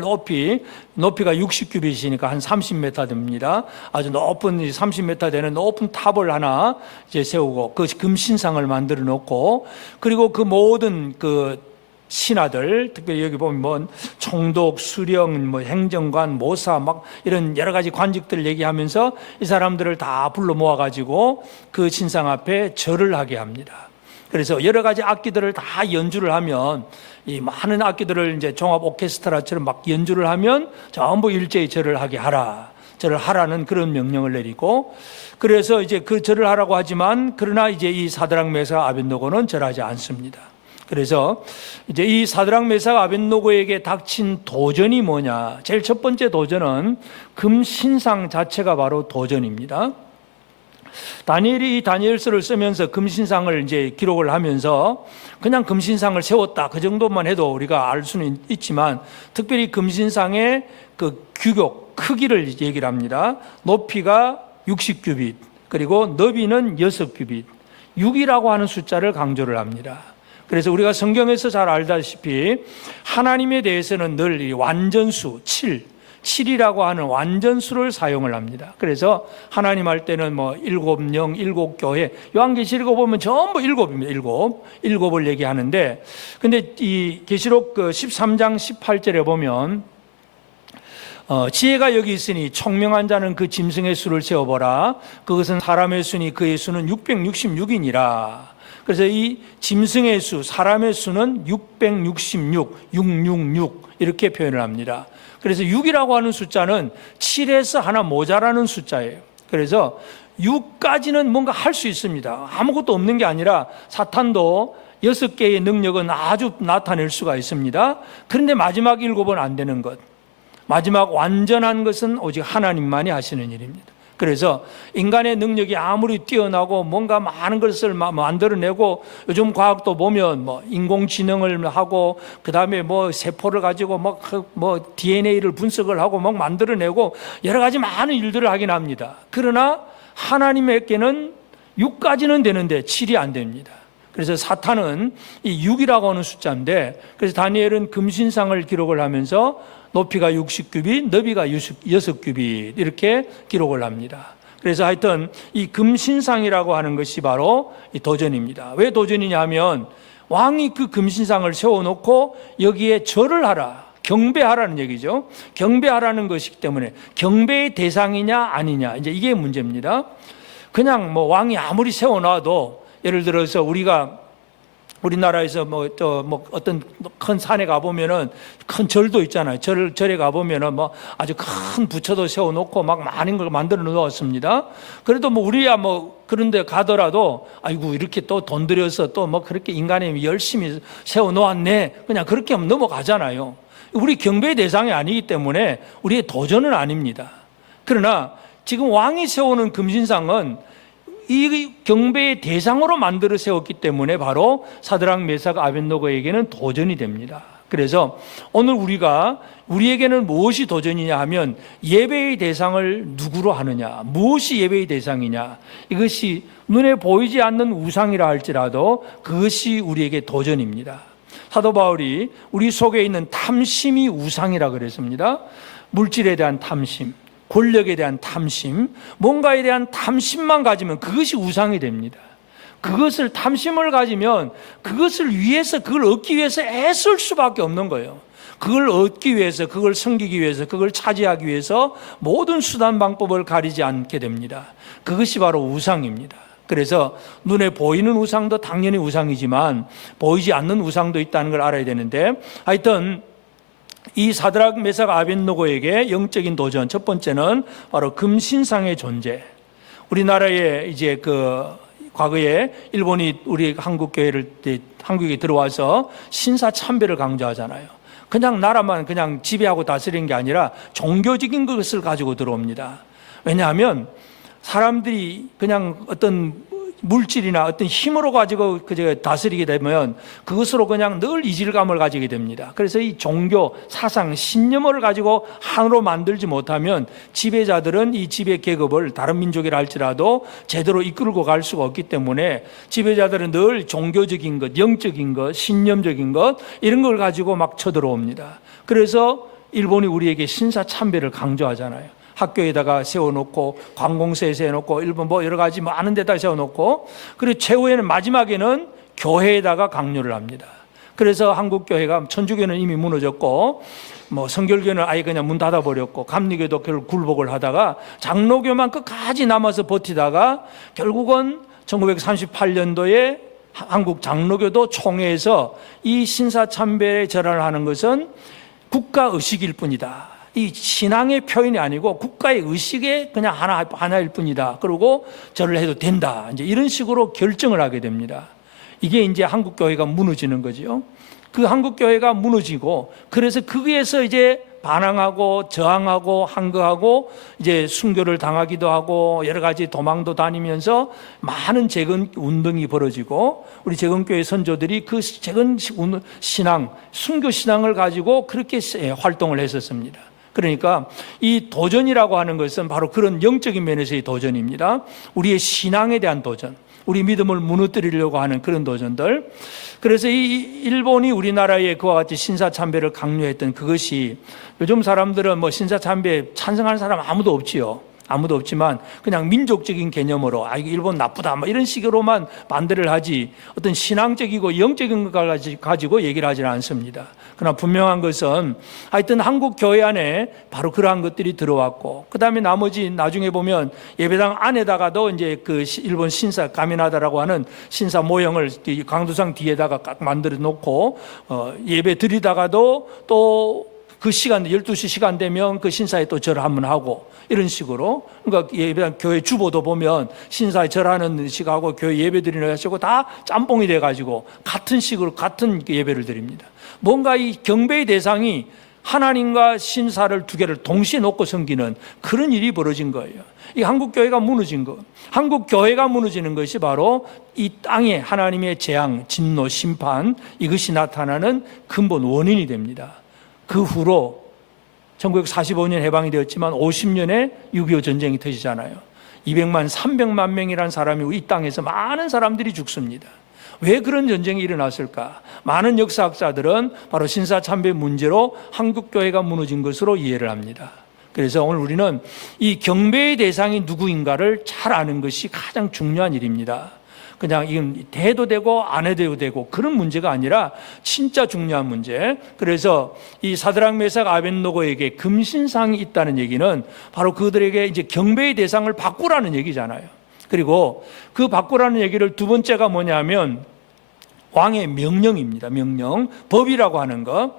높이가 60규빗이니까 한 30m 됩니다. 아주 높은 30m 되는 높은 탑을 하나 이제 세우고 그 금신상을 만들어 놓고, 그리고 그 모든 그 신하들, 특별히 여기 보면 뭐 총독, 수령, 뭐 행정관, 모사 막 이런 여러 가지 관직들 얘기하면서 이 사람들을 다 불러 모아 가지고 그 신상 앞에 절을 하게 합니다. 그래서 여러 가지 악기들을 다 연주를 하면, 이 많은 악기들을 이제 종합 오케스트라처럼 막 연주를 하면 전부 일제히 절을 하게 하라, 절을 하라는 그런 명령을 내리고, 그래서 이제 그 절을 하라고 하지만 그러나 이제 이 사드락 메삭 아벳노고는 절하지 않습니다. 그래서 이제 이 사드락 메삭 아벳노고에게 닥친 도전이 뭐냐? 제일 첫 번째 도전은 금신상 자체가 바로 도전입니다. 다니엘이 이 다니엘서를 쓰면서 금신상을 이제 기록을 하면서 그냥 금신상을 세웠다 그 정도만 해도 우리가 알 수는 있지만, 특별히 금신상의 그 규격, 크기를 얘기를 합니다. 높이가 60규빗, 그리고 너비는 6규빗, 6이라고 하는 숫자를 강조를 합니다. 그래서 우리가 성경에서 잘 알다시피 하나님에 대해서는 늘 이 완전수 7이라고 하는 완전수를 사용을 합니다. 그래서 하나님 할 때는 뭐 7영, 7교회, 요한계시록 보면 전부 7입니다. 7을 얘기하는데, 근데 이 계시록 그 13장 18절에 보면 지혜가 여기 있으니 총명한 자는 그 짐승의 수를 세어보라. 그것은 사람의 수니 그의 수는 666이니라. 그래서 이 짐승의 수, 사람의 수는 666, 666 이렇게 표현을 합니다. 그래서 6이라고 하는 숫자는 7에서 하나 모자라는 숫자예요. 그래서 6까지는 뭔가 할 수 있습니다. 아무것도 없는 게 아니라 사탄도 6개의 능력은 아주 나타낼 수가 있습니다. 그런데 마지막 7은 안 되는 것, 마지막 완전한 것은 오직 하나님만이 하시는 일입니다. 그래서 인간의 능력이 아무리 뛰어나고 뭔가 많은 것을 만들어내고, 요즘 과학도 보면 뭐 인공지능을 하고 그다음에 뭐 세포를 가지고 뭐 DNA를 분석을 하고 막 만들어내고 여러 가지 많은 일들을 하긴 합니다. 그러나 하나님에게는 6까지는 되는데 7이 안 됩니다. 그래서 사탄은 이 6이라고 하는 숫자인데, 그래서 다니엘은 금신상을 기록을 하면서 높이가 60규빗, 너비가 6규빗 이렇게 기록을 합니다. 그래서 하여튼 이 금신상이라고 하는 것이 바로 이 도전입니다. 왜 도전이냐 하면 왕이 그 금신상을 세워놓고 여기에 절을 하라, 경배하라는 얘기죠. 경배하라는 것이기 때문에 경배의 대상이냐 아니냐, 이제 이게 문제입니다. 그냥 뭐 왕이 아무리 세워놔도, 예를 들어서 우리나라에서 어떤 큰 산에 가보면은 큰 절도 있잖아요. 절에 가보면은 뭐 아주 큰 부처도 세워놓고 막 많은 걸 만들어 놓았습니다. 그래도 뭐 우리야 뭐 그런데 가더라도 아이고 이렇게 또 돈 들여서 또 뭐 그렇게 인간이 열심히 세워놓았네, 그냥 그렇게 넘어가잖아요. 우리 경배의 대상이 아니기 때문에 우리의 도전은 아닙니다. 그러나 지금 왕이 세우는 금신상은 이 경배의 대상으로 만들어 세웠기 때문에 바로 사드락, 메삭, 아벳노고에게는 도전이 됩니다. 그래서 오늘 우리에게는 무엇이 도전이냐 하면 예배의 대상을 누구로 하느냐, 무엇이 예배의 대상이냐, 이것이 눈에 보이지 않는 우상이라 할지라도 그것이 우리에게 도전입니다. 사도 바울이 우리 속에 있는 탐심이 우상이라 그랬습니다. 물질에 대한 탐심, 권력에 대한 탐심, 뭔가에 대한 탐심만 가지면 그것이 우상이 됩니다. 그것을, 탐심을 가지면 그것을 위해서, 그걸 얻기 위해서 애쓸 수밖에 없는 거예요. 그걸 얻기 위해서, 그걸 섬기기 위해서, 그걸 차지하기 위해서 모든 수단 방법을 가리지 않게 됩니다. 그것이 바로 우상입니다. 그래서 눈에 보이는 우상도 당연히 우상이지만 보이지 않는 우상도 있다는 걸 알아야 되는데, 하여튼 이 사드락, 메삭, 아벳노고에게 영적인 도전, 첫 번째는 바로 금신상의 존재. 우리나라에 이제 과거에 일본이 우리 한국에 들어와서 신사 참배를 강조하잖아요. 그냥 나라만 그냥 지배하고 다스리는 게 아니라 종교적인 것을 가지고 들어옵니다. 왜냐하면 사람들이 그냥 어떤 물질이나 어떤 힘으로 가지고 다스리게 되면 그것으로 그냥 늘 이질감을 가지게 됩니다. 그래서 이 종교, 사상, 신념을 가지고 하나로 만들지 못하면 지배자들은 이 지배 계급을 다른 민족이라 할지라도 제대로 이끌고 갈 수가 없기 때문에 지배자들은 늘 종교적인 것, 영적인 것, 신념적인 것, 이런 걸 가지고 막 쳐들어옵니다. 그래서 일본이 우리에게 신사 참배를 강조하잖아요. 학교에다가 세워놓고, 관공서에 세워놓고, 일본 뭐 여러 가지 많은 데다 세워놓고, 그리고 최후에는, 마지막에는 교회에다가 강요를 합니다. 그래서 한국교회가, 천주교는 이미 무너졌고, 뭐 성결교는 아예 그냥 문 닫아버렸고, 감리교도 결국 굴복을 하다가 장로교만 끝까지 남아서 버티다가 결국은 1938년도에 한국 장로교도 총회에서 이 신사참배에 절을 하는 것은 국가의식일 뿐이다, 이 신앙의 표현이 아니고 국가의 의식의 그냥 하나일 뿐이다, 그리고 절을 해도 된다, 이제 이런 식으로 결정을 하게 됩니다. 이게 이제 한국교회가 무너지는 거죠. 그 한국교회가 무너지고, 그래서 거기에서 이제 반항하고 저항하고 항거하고 이제 순교를 당하기도 하고 여러 가지 도망도 다니면서 많은 재건 운동이 벌어지고, 우리 재건교회 선조들이 그 재건 신앙, 순교 신앙을 가지고 그렇게 활동을 했었습니다. 그러니까 이 도전이라고 하는 것은 바로 그런 영적인 면에서의 도전입니다. 우리의 신앙에 대한 도전, 우리 믿음을 무너뜨리려고 하는 그런 도전들. 그래서 이 일본이 우리나라에 그와 같이 신사참배를 강요했던 그것이, 요즘 사람들은 뭐 신사참배 찬성하는 사람 아무도 없지요. 아무도 없지만 그냥 민족적인 개념으로 이거 일본 나쁘다 뭐 이런 식으로만 반대를 하지, 어떤 신앙적이고 영적인 것 가지고 얘기를 하지는 않습니다. 그러나 분명한 것은 하여튼 한국 교회 안에 바로 그러한 것들이 들어왔고, 그 다음에 나머지 나중에 보면 예배당 안에다가도 이제 그 일본 신사 가미나다라고 하는 신사 모형을 강도상 뒤에다가 딱 만들어 놓고 예배 드리다가도 또 그 시간 12시 시간 되면 그 신사에 또 절 한번 하고 이런 식으로, 그러니까 예배당 교회 주보도 보면 신사에 절하는 식하고 교회 예배 드리는 식하고 다 짬뽕이 돼 가지고 같은 식으로 같은 예배를 드립니다. 뭔가 이 경배의 대상이 하나님과 신사를 두 개를 동시에 놓고 섬기는 그런 일이 벌어진 거예요. 이 한국 교회가 무너진 것, 한국 교회가 무너지는 것이 바로 이 땅에 하나님의 재앙, 진노, 심판, 이것이 나타나는 근본 원인이 됩니다. 그 후로 1945년 해방이 되었지만 50년에 6.25 전쟁이 터지잖아요. 200만, 300만 명이라는 사람이 이 땅에서 많은 사람들이 죽습니다. 왜 그런 전쟁이 일어났을까? 많은 역사학자들은 바로 신사참배 문제로 한국교회가 무너진 것으로 이해를 합니다. 그래서 오늘 우리는 이 경배의 대상이 누구인가를 잘 아는 것이 가장 중요한 일입니다. 그냥 이건 해도 되고 안 해도 되고 그런 문제가 아니라 진짜 중요한 문제. 그래서 이 사드락 메삭 아벳노고에게 금신상이 있다는 얘기는 바로 그들에게 이제 경배의 대상을 바꾸라는 얘기잖아요. 그리고 그 바꾸라는 얘기를 두 번째가 뭐냐면 왕의 명령입니다. 명령, 법이라고 하는 거.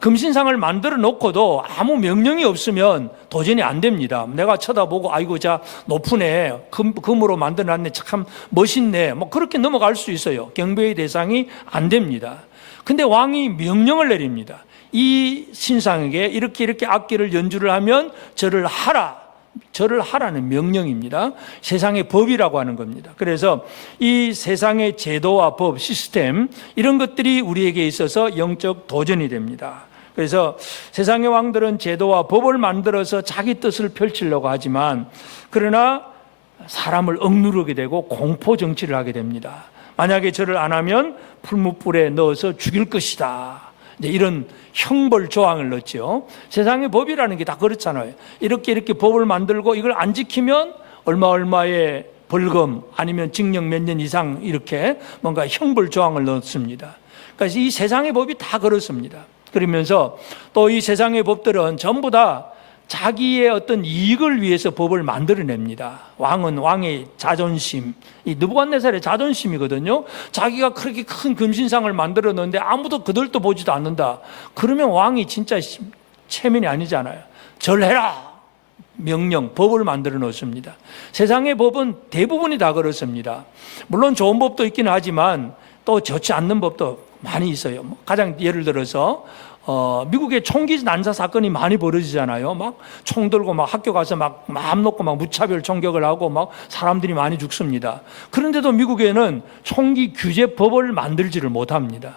금신상을 만들어 놓고도 아무 명령이 없으면 도전이 안 됩니다. 내가 쳐다보고 아이고 자 높으네, 금으로 만들어놨네, 참 멋있네, 뭐 그렇게 넘어갈 수 있어요. 경배의 대상이 안 됩니다. 근데 왕이 명령을 내립니다. 이 신상에게 이렇게 악기를 연주를 하면 절을 하라는 명령입니다. 세상의 법이라고 하는 겁니다. 그래서 이 세상의 제도와 법, 시스템 이런 것들이 우리에게 있어서 영적 도전이 됩니다. 그래서 세상의 왕들은 제도와 법을 만들어서 자기 뜻을 펼치려고 하지만 그러나 사람을 억누르게 되고 공포 정치를 하게 됩니다. 만약에 절을 안 하면 풀무불에 넣어서 죽일 것이다. 이런 형벌 조항을 넣죠. 세상의 법이라는 게 다 그렇잖아요. 이렇게 법을 만들고 이걸 안 지키면 얼마의 벌금 아니면 징역 몇 년 이상 이렇게 뭔가 형벌 조항을 넣습니다. 그러니까 이 세상의 법이 다 그렇습니다. 그러면서 또 이 세상의 법들은 전부 다 자기의 어떤 이익을 위해서 법을 만들어냅니다. 왕은 왕의 자존심, 이 느부갓네살의 자존심이거든요. 자기가 그렇게 큰 금신상을 만들어 놓는데 아무도 그들도 보지도 않는다. 그러면 왕이 진짜 체면이 아니잖아요. 절해라! 명령, 법을 만들어 놓습니다. 세상의 법은 대부분이 다 그렇습니다. 물론 좋은 법도 있긴 하지만 또 좋지 않는 법도 많이 있어요. 가장 예를 들어서 미국의 총기 난사 사건이 많이 벌어지잖아요. 막 총 들고 막 학교 가서 막 마음 놓고 막 무차별 총격을 하고 막 사람들이 많이 죽습니다. 그런데도 미국에는 총기 규제법을 만들지를 못합니다.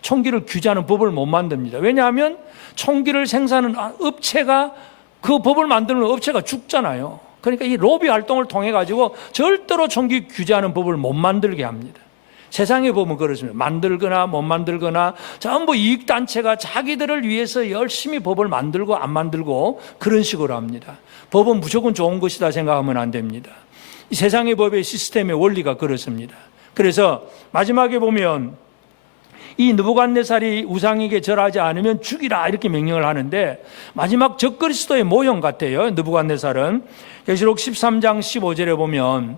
총기를 규제하는 법을 못 만듭니다. 왜냐하면 총기를 생산하는 업체가 그 법을 만드는 업체가 죽잖아요. 그러니까 이 로비 활동을 통해 가지고 절대로 총기 규제하는 법을 못 만들게 합니다. 세상에 보면 그렇습니다. 만들거나 못 만들거나 전부 이익단체가 자기들을 위해서 열심히 법을 만들고 안 만들고 그런 식으로 합니다. 법은 무조건 좋은 것이다 생각하면 안 됩니다. 이 세상의 법의 시스템의 원리가 그렇습니다. 그래서 마지막에 보면 이 느부갓네살이 우상에게 절하지 않으면 죽이라 이렇게 명령을 하는데 마지막 적그리스도의 모형 같아요. 느부갓네살은 계시록 13장 15절에 보면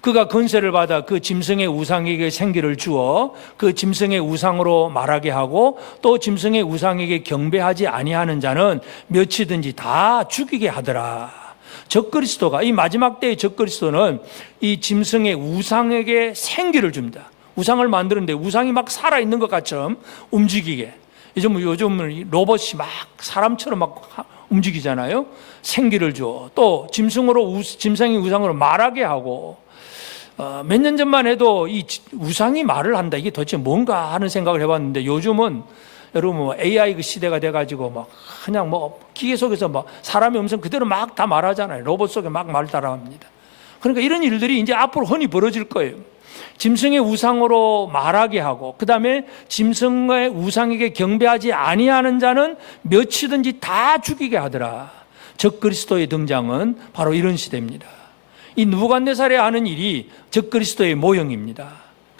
그가 권세를 받아 그 짐승의 우상에게 생기를 주어 그 짐승의 우상으로 말하게 하고 또 짐승의 우상에게 경배하지 아니하는 자는 몇이든지 다 죽이게 하더라. 적그리스도가 이 마지막 때의 적그리스도는 이 짐승의 우상에게 생기를 줍니다. 우상을 만드는데 우상이 막 살아있는 것 같처럼 움직이게. 요즘은 로봇이 막 사람처럼 막 움직이잖아요. 생기를 줘. 또 짐승의 우상으로 말하게 하고 몇 년 전만 해도 이 우상이 말을 한다. 이게 도대체 뭔가 하는 생각을 해봤는데 요즘은 여러분 AI 그 시대가 돼가지고 막 그냥 기계 속에서 막 사람의 음성 그대로 막 다 말하잖아요. 로봇 속에 막 말 따라합니다. 그러니까 이런 일들이 이제 앞으로 흔히 벌어질 거예요. 짐승의 우상으로 말하게 하고 그 다음에 짐승의 우상에게 경배하지 아니하는 자는 몇이든지 다 죽이게 하더라. 적그리스도의 등장은 바로 이런 시대입니다. 이 느부갓네살이 하는 일이 적그리스도의 모형입니다.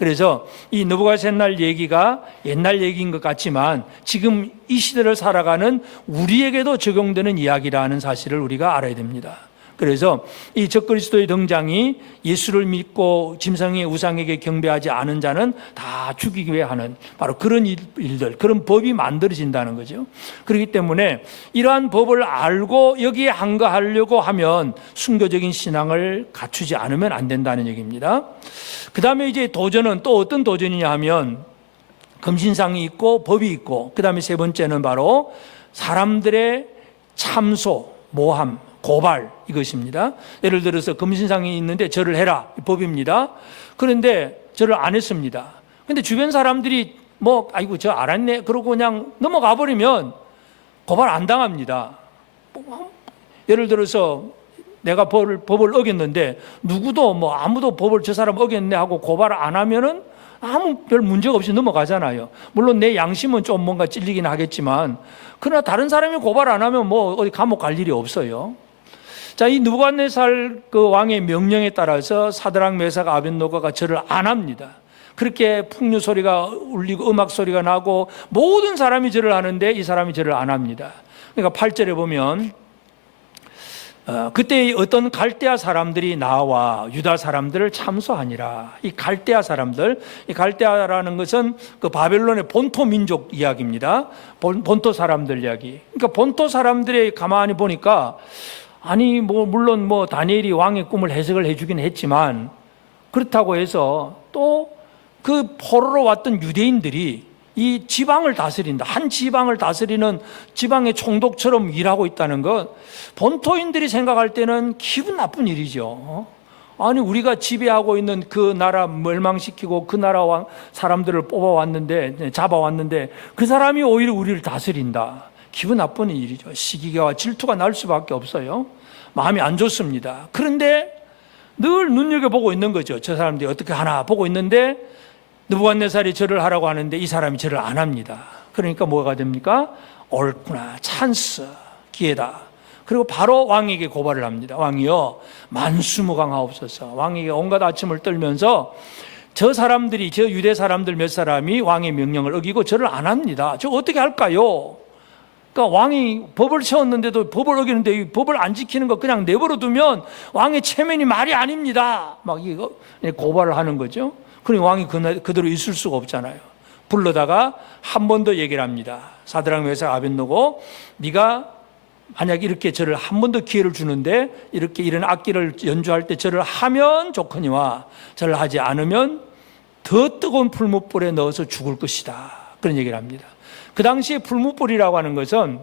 그래서 이 느부갓셋날 얘기가 옛날 얘기인 것 같지만 지금 이 시대를 살아가는 우리에게도 적용되는 이야기라는 사실을 우리가 알아야 됩니다. 그래서 이 적그리스도의 등장이 예수를 믿고 짐승의 우상에게 경배하지 않은 자는 다 죽이기 위해 하는 바로 그런 일들, 그런 법이 만들어진다는 거죠. 그렇기 때문에 이러한 법을 알고 여기에 항거하려고 하면 순교적인 신앙을 갖추지 않으면 안 된다는 얘기입니다. 그 다음에 이제 도전은 또 어떤 도전이냐 하면 금신상이 있고 법이 있고, 그 다음에 세 번째는 바로 사람들의 참소, 모함, 고발, 이것입니다. 예를 들어서 금신상이 있는데 절을 해라, 법입니다. 그런데 절을 안 했습니다. 근데 주변 사람들이 아이고 저 알았네 그러고 그냥 넘어가 버리면 고발 안 당합니다. 예를 들어서 내가 법을 어겼는데 누구도 아무도 법을 저 사람 어겼네 하고 고발을 안 하면은 아무 별 문제가 없이 넘어가잖아요. 물론 내 양심은 좀 뭔가 찔리긴 하겠지만, 그러나 다른 사람이 고발 안 하면 어디 감옥 갈 일이 없어요. 자, 이 느부갓네살 그 왕의 명령에 따라서 사드락, 메삭, 아벳노고가 절을 안 합니다. 그렇게 풍류 소리가 울리고 음악 소리가 나고 모든 사람이 절을 하는데 이 사람이 절을 안 합니다. 그러니까 8절에 보면 그때 어떤 갈대아 사람들이 나와 유다 사람들을 참소하니라. 이 갈대아 사람들, 이 갈대아라는 것은 그 바벨론의 본토 민족 이야기입니다. 본토 사람들 이야기. 그러니까 본토 사람들의 가만히 보니까 아니 물론 다니엘이 왕의 꿈을 해석을 해주긴 했지만, 그렇다고 해서 또 그 포로로 왔던 유대인들이 이 지방을 다스린다, 한 지방을 다스리는 지방의 총독처럼 일하고 있다는 것, 본토인들이 생각할 때는 기분 나쁜 일이죠. 아니 우리가 지배하고 있는 그 나라 멸망시키고 그 나라 사람들을 잡아왔는데 그 사람이 오히려 우리를 다스린다. 기분 나쁜 일이죠. 시기와 질투가 날 수밖에 없어요. 마음이 안 좋습니다. 그런데 늘 눈여겨보고 있는 거죠. 저 사람들이 어떻게 하나 보고 있는데 느부갓네살이 절을 하라고 하는데 이 사람이 절을 안 합니다. 그러니까 뭐가 됩니까? 옳구나, 찬스, 기회다. 그리고 바로 왕에게 고발을 합니다. 왕이여 만수무강하옵소서. 왕에게 온갖 아첨을 떨면서 저 사람들이, 저 유대 사람들 몇 사람이 왕의 명령을 어기고 절을 안 합니다. 저 어떻게 할까요? 그러니까 왕이 법을 세웠는데도 법을 어기는데 이 법을 안 지키는 거 그냥 내버려 두면 왕의 체면이 말이 아닙니다. 이거 고발을 하는 거죠. 그러니 왕이 그대로 있을 수가 없잖아요. 불러다가 한 번 더 얘기를 합니다. 사드락, 메삭, 아벳노고, 네가 만약 이렇게 저를 한 번 더 기회를 주는데 이렇게 이런 악기를 연주할 때 저를 하면 좋거니와 저를 하지 않으면 더 뜨거운 풀무불에 넣어서 죽을 것이다. 그런 얘기를 합니다. 그 당시에 풀무불이라고 하는 것은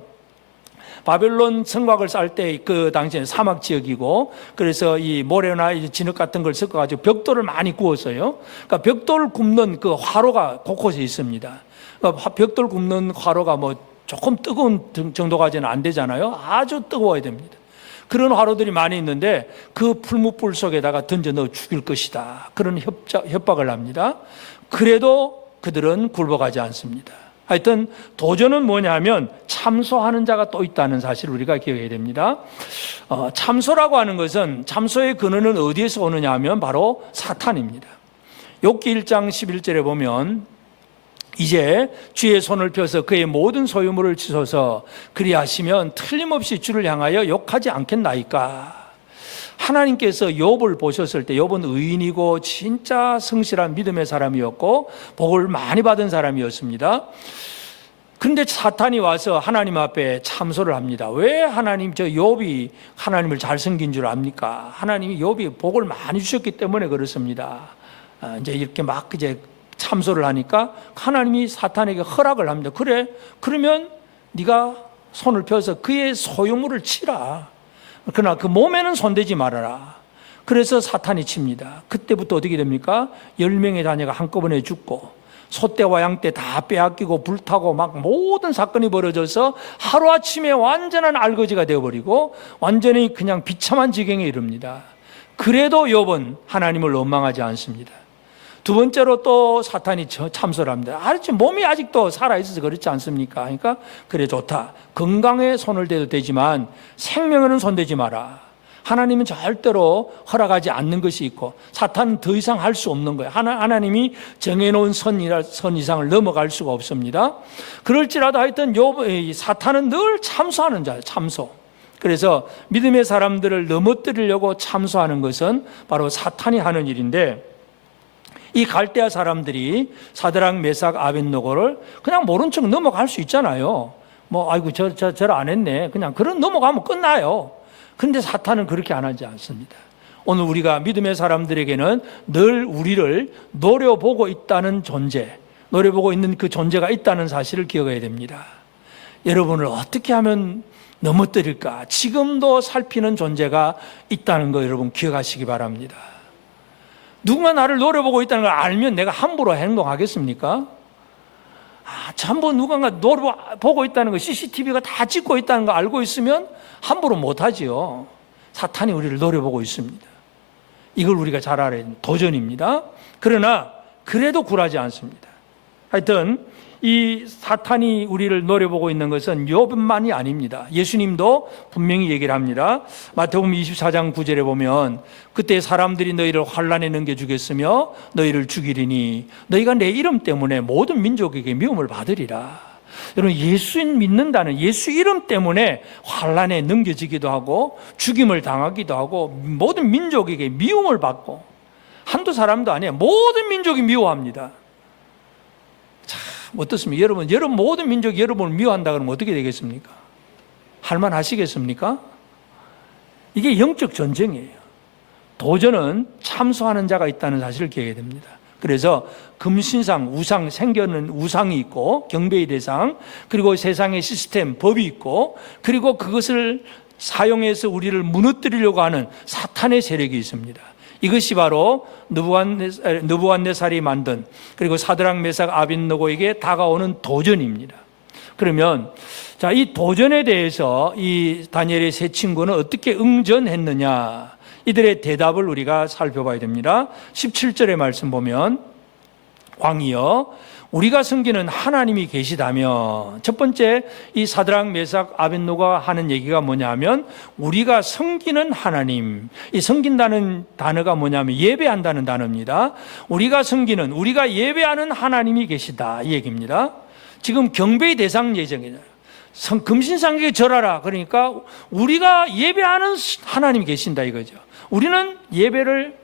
바벨론 성곽을 쌓을 때 그 당시에는 사막 지역이고, 그래서 이 모래나 진흙 같은 걸 섞어가지고 벽돌을 많이 구웠어요. 그러니까 벽돌 굽는 그 화로가 곳곳에 있습니다. 그러니까 벽돌 굽는 화로가 조금 뜨거운 정도까지는 안 되잖아요. 아주 뜨거워야 됩니다. 그런 화로들이 많이 있는데 그 풀무불 속에다가 던져 넣어 죽일 것이다. 그런 협박을 합니다. 그래도 그들은 굴복하지 않습니다. 하여튼 도전은 뭐냐 하면 참소하는 자가 또 있다는 사실을 우리가 기억해야 됩니다. 참소라고 하는 것은, 참소의 근원은 어디에서 오느냐 하면 바로 사탄입니다. 욥기 1장 11절에 보면 이제 주의 손을 펴서 그의 모든 소유물을 치소서 그리하시면 틀림없이 주를 향하여 욕하지 않겠나이까. 하나님께서 욥을 보셨을 때 욥은 의인이고 진짜 성실한 믿음의 사람이었고 복을 많이 받은 사람이었습니다. 그런데 사탄이 와서 하나님 앞에 참소를 합니다. 왜 하나님, 저 욥이 하나님을 잘 섬긴 줄 압니까? 하나님이 욥이 복을 많이 주셨기 때문에 그렇습니다. 이제 이렇게 이제 참소를 하니까 하나님이 사탄에게 허락을 합니다. 그래, 그러면 네가 손을 펴서 그의 소유물을 치라. 그러나 그 몸에는 손대지 말아라. 그래서 사탄이 칩니다. 그때부터 어떻게 됩니까? 10명의 자녀가 한꺼번에 죽고 소떼와 양떼 다 빼앗기고 불타고 모든 사건이 벌어져서 하루아침에 완전한 알거지가 되어버리고 완전히 그냥 비참한 지경에 이릅니다. 그래도 욥은 하나님을 원망하지 않습니다. 두 번째로 또 사탄이 참소를 합니다. 몸이 아직도 살아있어서 그렇지 않습니까? 그러니까 그래 좋다. 건강에 손을 대도 되지만 생명에는 손대지 마라. 하나님은 절대로 허락하지 않는 것이 있고 사탄은 더 이상 할 수 없는 거예요. 하나님이 정해놓은 선 이상을 넘어갈 수가 없습니다. 그럴지라도 하여튼 사탄은 늘 참소하는 자예요. 참소. 그래서 믿음의 사람들을 넘어뜨리려고 참소하는 것은 바로 사탄이 하는 일인데, 이 갈대아 사람들이 사드락 메삭 아벳노고를 그냥 모른 척 넘어갈 수 있잖아요. 뭐 아이고 저 안 했네, 그냥 그런 넘어가면 끝나요. 그런데 사탄은 그렇게 안 하지 않습니다. 오늘 우리가 믿음의 사람들에게는 늘 우리를 노려보고 있다는 존재, 노려보고 있는 그 존재가 있다는 사실을 기억해야 됩니다. 여러분을 어떻게 하면 넘어뜨릴까 지금도 살피는 존재가 있다는 거 여러분 기억하시기 바랍니다. 누군가 나를 노려보고 있다는 걸 알면 내가 함부로 행동하겠습니까? 전부 누군가 노려보고 있다는 거, CCTV가 다 찍고 있다는 거 알고 있으면 함부로 못하지요. 사탄이 우리를 노려보고 있습니다. 이걸 우리가 잘 알아야 됩니다. 도전입니다. 그러나 그래도 굴하지 않습니다. 하여튼 이 사탄이 우리를 노려보고 있는 것은 욥뿐만이 아닙니다. 예수님도 분명히 얘기를 합니다. 마태복음 24장 9절에 보면 그때 사람들이 너희를 환난에 넘겨주겠으며 너희를 죽이리니 너희가 내 이름 때문에 모든 민족에게 미움을 받으리라. 여러분, 예수 믿는다는 예수 이름 때문에 환난에 넘겨지기도 하고 죽임을 당하기도 하고 모든 민족에게 미움을 받고, 한두 사람도 아니에요. 모든 민족이 미워합니다. 어떻습니까? 여러분 모든 민족이 여러분을 미워한다 그러면 어떻게 되겠습니까? 할만하시겠습니까? 이게 영적 전쟁이에요. 도전은 참소하는 자가 있다는 사실을 기억해야 됩니다. 그래서 금신상, 우상, 생겨는 우상이 있고 경배의 대상, 그리고 세상의 시스템, 법이 있고, 그리고 그것을 사용해서 우리를 무너뜨리려고 하는 사탄의 세력이 있습니다. 이것이 바로 느부갓네살이 만든, 그리고 사드락 메삭 아벳노고에게 다가오는 도전입니다. 그러면 자, 이 도전에 대해서 이 다니엘의 세 친구는 어떻게 응전했느냐, 이들의 대답을 우리가 살펴봐야 됩니다. 17절의 말씀 보면 왕이여 우리가 섬기는 하나님이 계시다면, 첫 번째 이 사드락 메삭 아벳노고가 하는 얘기가 뭐냐면 우리가 섬기는 하나님, 이 섬긴다는 단어가 뭐냐면 예배한다는 단어입니다. 우리가 예배하는 하나님이 계시다, 이 얘기입니다. 지금 경배의 대상 예정이잖아요. 금신상에게 절하라, 그러니까 우리가 예배하는 하나님이 계신다 이거죠. 우리는 예배를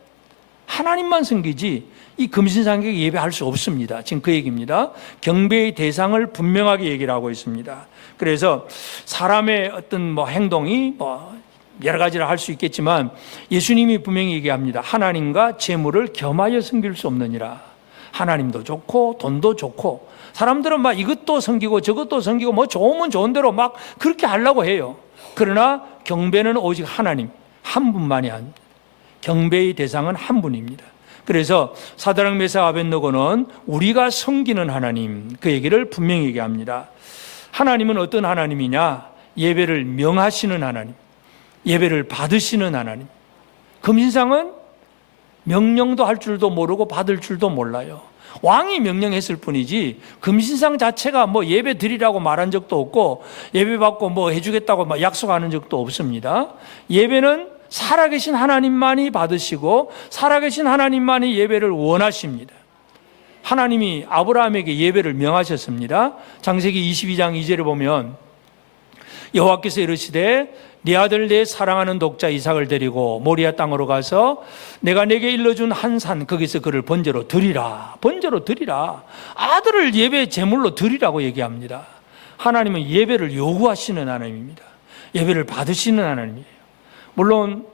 하나님만 섬기지 이 금신상에게 예배할 수 없습니다. 지금 그 얘기입니다. 경배의 대상을 분명하게 얘기를 하고 있습니다. 그래서 사람의 어떤 행동이 여러 가지를 할 수 있겠지만 예수님이 분명히 얘기합니다. 하나님과 재물을 겸하여 섬길 수 없느니라. 하나님도 좋고 돈도 좋고, 사람들은 이것도 섬기고 저것도 섬기고 좋으면 좋은 대로 그렇게 하려고 해요. 그러나 경배는 오직 하나님 한 분만이 아닙니다. 경배의 대상은 한 분입니다. 그래서 사드락 메삭 아벳노고는 우리가 섬기는 하나님, 그 얘기를 분명히 얘기합니다. 하나님은 어떤 하나님이냐? 예배를 명하시는 하나님, 예배를 받으시는 하나님. 금신상은 명령도 할 줄도 모르고 받을 줄도 몰라요. 왕이 명령했을 뿐이지 금신상 자체가 예배 드리라고 말한 적도 없고 예배 받고 해주겠다고 약속하는 적도 없습니다. 예배는 살아계신 하나님만이 받으시고 살아계신 하나님만이 예배를 원하십니다. 하나님이 아브라함에게 예배를 명하셨습니다. 창세기 22장 2절에 보면 여호와께서 이르시되 네 아들 내 사랑하는 독자 이삭을 데리고 모리아 땅으로 가서 내가 내게 일러준 한 산 거기서 그를 번제로 드리라. 번제로 드리라. 아들을 예배 제물로 드리라고 얘기합니다. 하나님은 예배를 요구하시는 하나님입니다. 예배를 받으시는 하나님이에요. 물론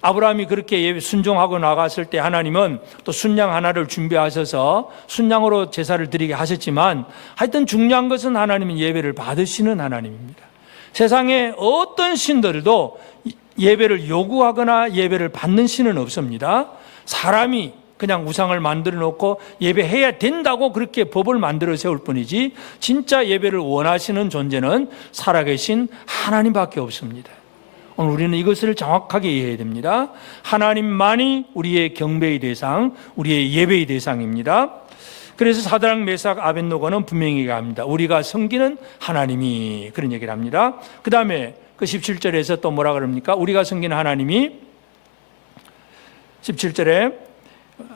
아브라함이 그렇게 예배 순종하고 나갔을 때 하나님은 또 순양 하나를 준비하셔서 순양으로 제사를 드리게 하셨지만, 하여튼 중요한 것은 하나님은 예배를 받으시는 하나님입니다. 세상에 어떤 신들도 예배를 요구하거나 예배를 받는 신은 없습니다. 사람이 그냥 우상을 만들어 놓고 예배해야 된다고 그렇게 법을 만들어 세울 뿐이지 진짜 예배를 원하시는 존재는 살아계신 하나님밖에 없습니다. 오늘 우리는 이것을 정확하게 이해해야 됩니다. 하나님만이 우리의 경배의 대상, 우리의 예배의 대상입니다. 그래서 사드락 메삭 아벳노고는 분명히 얘기합니다. 우리가 섬기는 하나님이, 그런 얘기를 합니다. 그 다음에 그 17절에서 또 뭐라 그럽니까? 우리가 섬기는 하나님이 17절에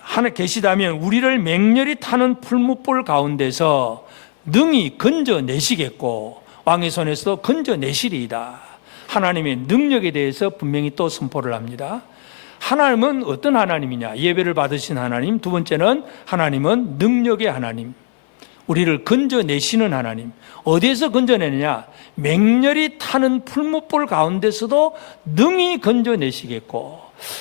하나 계시다면 우리를 맹렬히 타는 풀무불 가운데서 능히 건져내시겠고 왕의 손에서 건져내시리이다. 하나님의 능력에 대해서 분명히 또 선포를 합니다. 하나님은 어떤 하나님이냐? 예배를 받으신 하나님. 두 번째는 하나님은 능력의 하나님. 우리를 건져내시는 하나님. 어디에서 건져내느냐? 맹렬히 타는 풀무불 가운데서도 능히 건져내시겠고,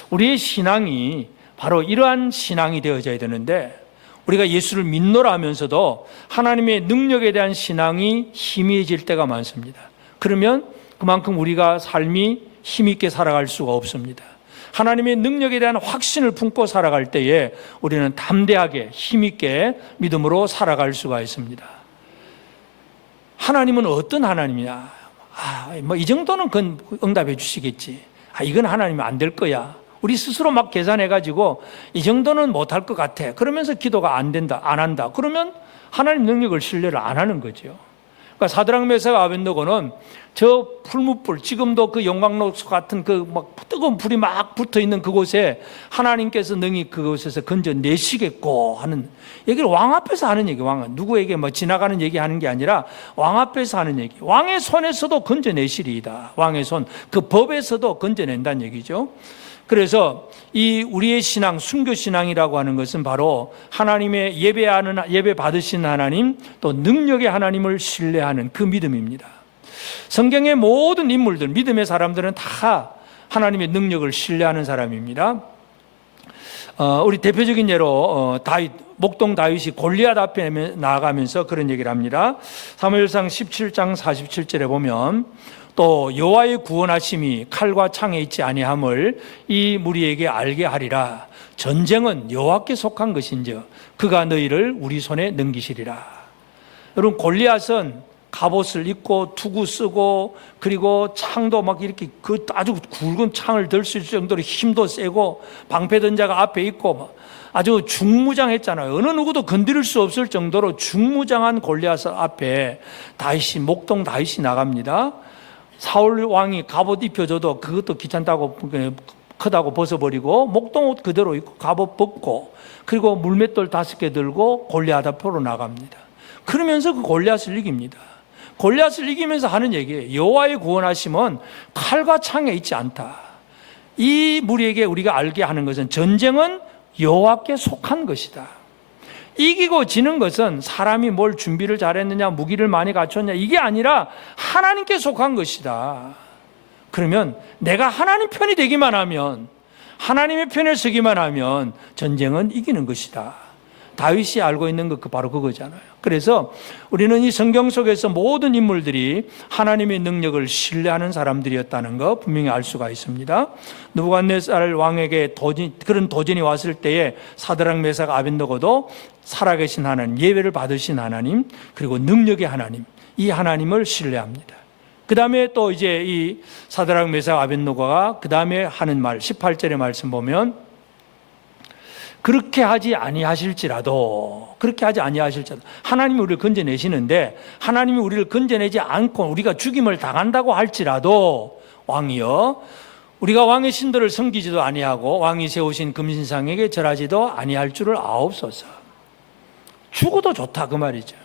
우리의 신앙이 바로 이러한 신앙이 되어져야 되는데, 우리가 예수를 믿노라 하면서도 하나님의 능력에 대한 신앙이 희미해질 때가 많습니다. 그러면 그만큼 우리가 삶이 힘있게 살아갈 수가 없습니다. 하나님의 능력에 대한 확신을 품고 살아갈 때에 우리는 담대하게 힘있게 믿음으로 살아갈 수가 있습니다. 하나님은 어떤 하나님이냐? 뭐 이 정도는 그건 응답해 주시겠지. 이건 하나님은 안 될 거야. 우리 스스로 막 계산해가지고 이 정도는 못할 것 같아. 그러면서 기도가 안 된다, 안 한다. 그러면 하나님 능력을 신뢰를 안 하는 거죠. 그러니까 사드락 메삭 아벳느고는 저 풀무불, 지금도 그 영광로 같은 그 막 뜨거운 불이 막 붙어 있는 그곳에 하나님께서 능히 그곳에서 건져내시겠고 하는 얘기를 왕 앞에서 하는 얘기. 왕은 누구에게 뭐 지나가는 얘기 하는 게 아니라 왕 앞에서 하는 얘기. 왕의 손에서도 건져내시리이다. 왕의 손, 그 법에서도 건져낸다는 얘기죠. 그래서 이 우리의 신앙, 순교 신앙이라고 하는 것은 바로 하나님의 예배 받으신 하나님, 또 능력의 하나님을 신뢰하는 그 믿음입니다. 성경의 모든 인물들, 믿음의 사람들은 다 하나님의 능력을 신뢰하는 사람입니다. 우리 대표적인 예로 다윗, 목동 다윗이 골리앗 앞에 나아가면서 그런 얘기를 합니다. 사무엘상 17장 47절에 보면 또 여호와의 구원하심이 칼과 창에 있지 아니함을 이 무리에게 알게 하리라. 전쟁은 여호와께 속한 것인즉 그가 너희를 우리 손에 넘기시리라. 여러분, 골리앗은 갑옷을 입고 투구 쓰고 그리고 창도 막 이렇게 그 아주 굵은 창을 들 수 있을 정도로 힘도 세고 방패전자가 앞에 있고 아주 중무장했잖아요. 어느 누구도 건드릴 수 없을 정도로 중무장한 골리앗 앞에 다윗이, 목동 다윗이 나갑니다. 사울 왕이 갑옷 입혀줘도 그것도 귀찮다고 크다고 벗어버리고 목동 옷 그대로 입고 갑옷 벗고 그리고 물맷돌 5개 들고 골리앗 앞으로 나갑니다. 그러면서 그 골리앗을 이깁니다. 골리앗을 이기면서 하는 얘기예요. 여호와의 구원하심은 칼과 창에 있지 않다. 이 무리에게 우리가 알게 하는 것은 전쟁은 여호와께 속한 것이다. 이기고 지는 것은 사람이 뭘 준비를 잘했느냐, 무기를 많이 갖췄냐, 이게 아니라 하나님께 속한 것이다. 그러면 내가 하나님 편이 되기만 하면, 하나님의 편에 서기만 하면 전쟁은 이기는 것이다. 다윗이 알고 있는 것 바로 그거잖아요. 그래서 우리는 이 성경 속에서 모든 인물들이 하나님의 능력을 신뢰하는 사람들이었다는 거 분명히 알 수가 있습니다. 느부갓네살 왕에게 그런 도전이 왔을 때에 사드락 메삭 아벳느고도 살아계신 하나님, 예배를 받으신 하나님, 그리고 능력의 하나님, 이 하나님을 신뢰합니다. 그 다음에 또 이제 이 사드락 메삭 아벳느고가 그 다음에 하는 말, 18절의 말씀 보면 그렇게 하지 아니하실지라도 하나님이 우리를 건져내시는데, 하나님이 우리를 건져내지 않고 우리가 죽임을 당한다고 할지라도 왕이여, 우리가 왕의 신들을 섬기지도 아니하고 왕이 세우신 금신상에게 절하지도 아니할 줄을 아옵소서. 죽어도 좋다 그 말이죠.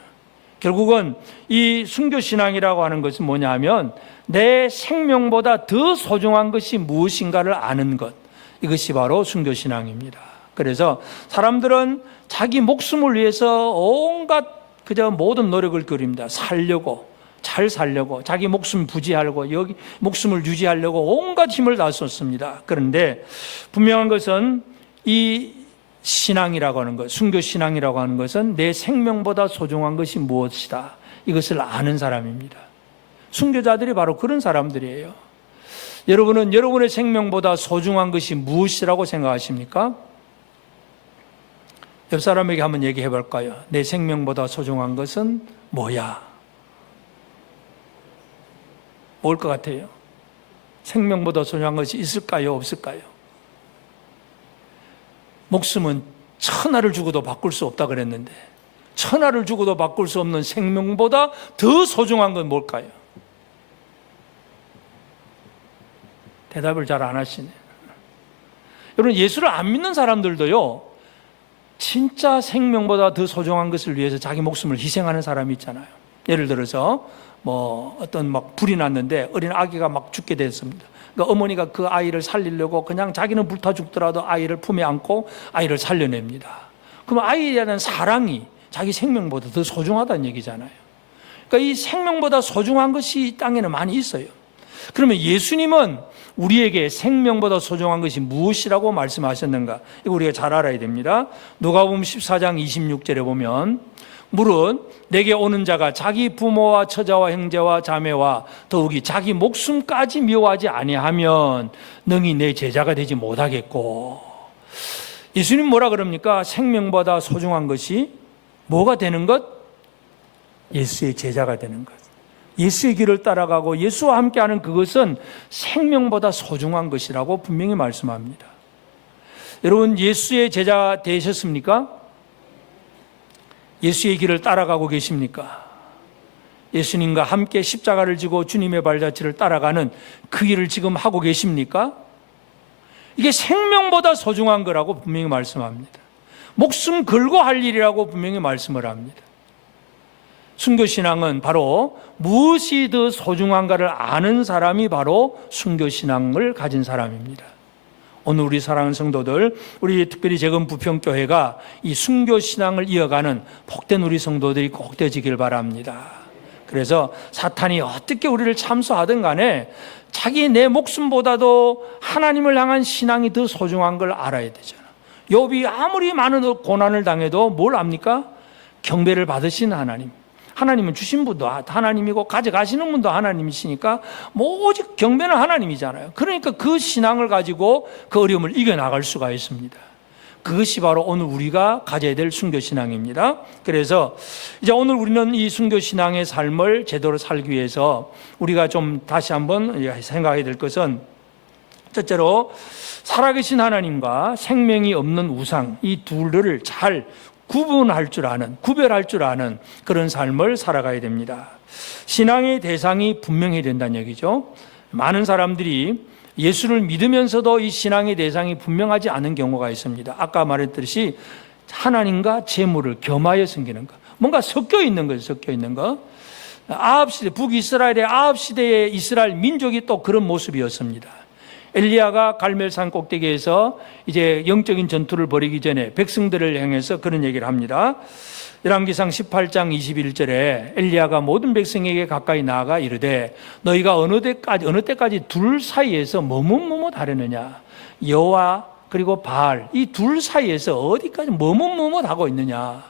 결국은 이 순교신앙이라고 하는 것은 뭐냐 하면 내 생명보다 더 소중한 것이 무엇인가를 아는 것, 이것이 바로 순교신앙입니다. 그래서 사람들은 자기 목숨을 위해서 온갖 그저 모든 노력을 기울입니다. 살려고, 잘 살려고, 자기 목숨 부지하려고, 여기 목숨을 유지하려고 온갖 힘을 다 쏟습니다. 그런데 분명한 것은 이 신앙이라고 하는 것, 순교신앙이라고 하는 것은 내 생명보다 소중한 것이 무엇이다, 이것을 아는 사람입니다. 순교자들이 바로 그런 사람들이에요. 여러분은 여러분의 생명보다 소중한 것이 무엇이라고 생각하십니까? 옆 사람에게 한번 얘기해 볼까요? 내 생명보다 소중한 것은 뭐야? 뭘 것 같아요? 생명보다 소중한 것이 있을까요? 없을까요? 목숨은 천하를 주고도 바꿀 수 없다 그랬는데, 천하를 주고도 바꿀 수 없는 생명보다 더 소중한 건 뭘까요? 대답을 잘 안 하시네. 여러분, 예수를 안 믿는 사람들도요, 진짜 생명보다 더 소중한 것을 위해서 자기 목숨을 희생하는 사람이 있잖아요. 예를 들어서 뭐 어떤 막 불이 났는데 어린 아기가 막 죽게 됐습니다. 그러니까 어머니가 그 아이를 살리려고 그냥 자기는 불타 죽더라도 아이를 품에 안고 아이를 살려냅니다. 그럼 아이에 대한 사랑이 자기 생명보다 더 소중하다는 얘기잖아요. 그러니까 이 생명보다 소중한 것이 이 땅에는 많이 있어요. 그러면 예수님은 우리에게 생명보다 소중한 것이 무엇이라고 말씀하셨는가? 이거 우리가 잘 알아야 됩니다. 누가복음 14장 26절에 보면 물은 내게 오는 자가 자기 부모와 처자와 형제와 자매와 더욱이 자기 목숨까지 미워하지 아니하면 능히 내 제자가 되지 못하겠고. 예수님 뭐라 그럽니까? 생명보다 소중한 것이 뭐가 되는 것? 예수의 제자가 되는 것. 예수의 길을 따라가고 예수와 함께하는 그것은 생명보다 소중한 것이라고 분명히 말씀합니다. 여러분, 예수의 제자 되셨습니까? 예수의 길을 따라가고 계십니까? 예수님과 함께 십자가를 지고 주님의 발자취를 따라가는 그 일을 지금 하고 계십니까? 이게 생명보다 소중한 거라고 분명히 말씀합니다. 목숨 걸고 할 일이라고 분명히 말씀을 합니다. 순교신앙은 바로 무엇이 더 소중한가를 아는 사람이 바로 순교신앙을 가진 사람입니다. 오늘 우리 사랑하는 성도들, 우리 특별히 재건 부평교회가 이 순교신앙을 이어가는 복된 우리 성도들이 꼭 되어지길 바랍니다. 그래서 사탄이 어떻게 우리를 참소하든 간에 자기 내 목숨보다도 하나님을 향한 신앙이 더 소중한 걸 알아야 되잖아. 욥이 아무리 많은 고난을 당해도 뭘 압니까? 경배를 받으신 하나님. 하나님은 주신 분도 하나님이고 가져가시는 분도 하나님이시니까 오직 경배는 하나님이잖아요. 그러니까 그 신앙을 가지고 그 어려움을 이겨나갈 수가 있습니다. 그것이 바로 오늘 우리가 가져야 될 순교신앙입니다. 그래서 이제 오늘 우리는 이 순교신앙의 삶을 제대로 살기 위해서 우리가 좀 다시 한번 생각해야 될 것은, 첫째로 살아계신 하나님과 생명이 없는 우상, 이 둘을 잘 구별할 줄 아는 그런 삶을 살아가야 됩니다. 신앙의 대상이 분명해야 된다는 얘기죠. 많은 사람들이 예수를 믿으면서도 이 신앙의 대상이 분명하지 않은 경우가 있습니다. 아까 말했듯이 하나님과 재물을 겸하여 섬기는 것, 뭔가 섞여 있는 거죠. 섞여 있는 거. 아합시대, 북이스라엘의 아합시대의 이스라엘 민족이 또 그런 모습이었습니다. 엘리야가 갈멜산 꼭대기에서 이제 영적인 전투를 벌이기 전에 백성들을 향해서 그런 얘기를 합니다. 열왕기상 18장 21절에 엘리야가 모든 백성에게 가까이 나아가 이르되 너희가 어느 때까지 둘 사이에서 머뭇머뭇하려느냐, 여호와 그리고 바알 이 둘 사이에서 어디까지 머뭇머뭇하고 있느냐.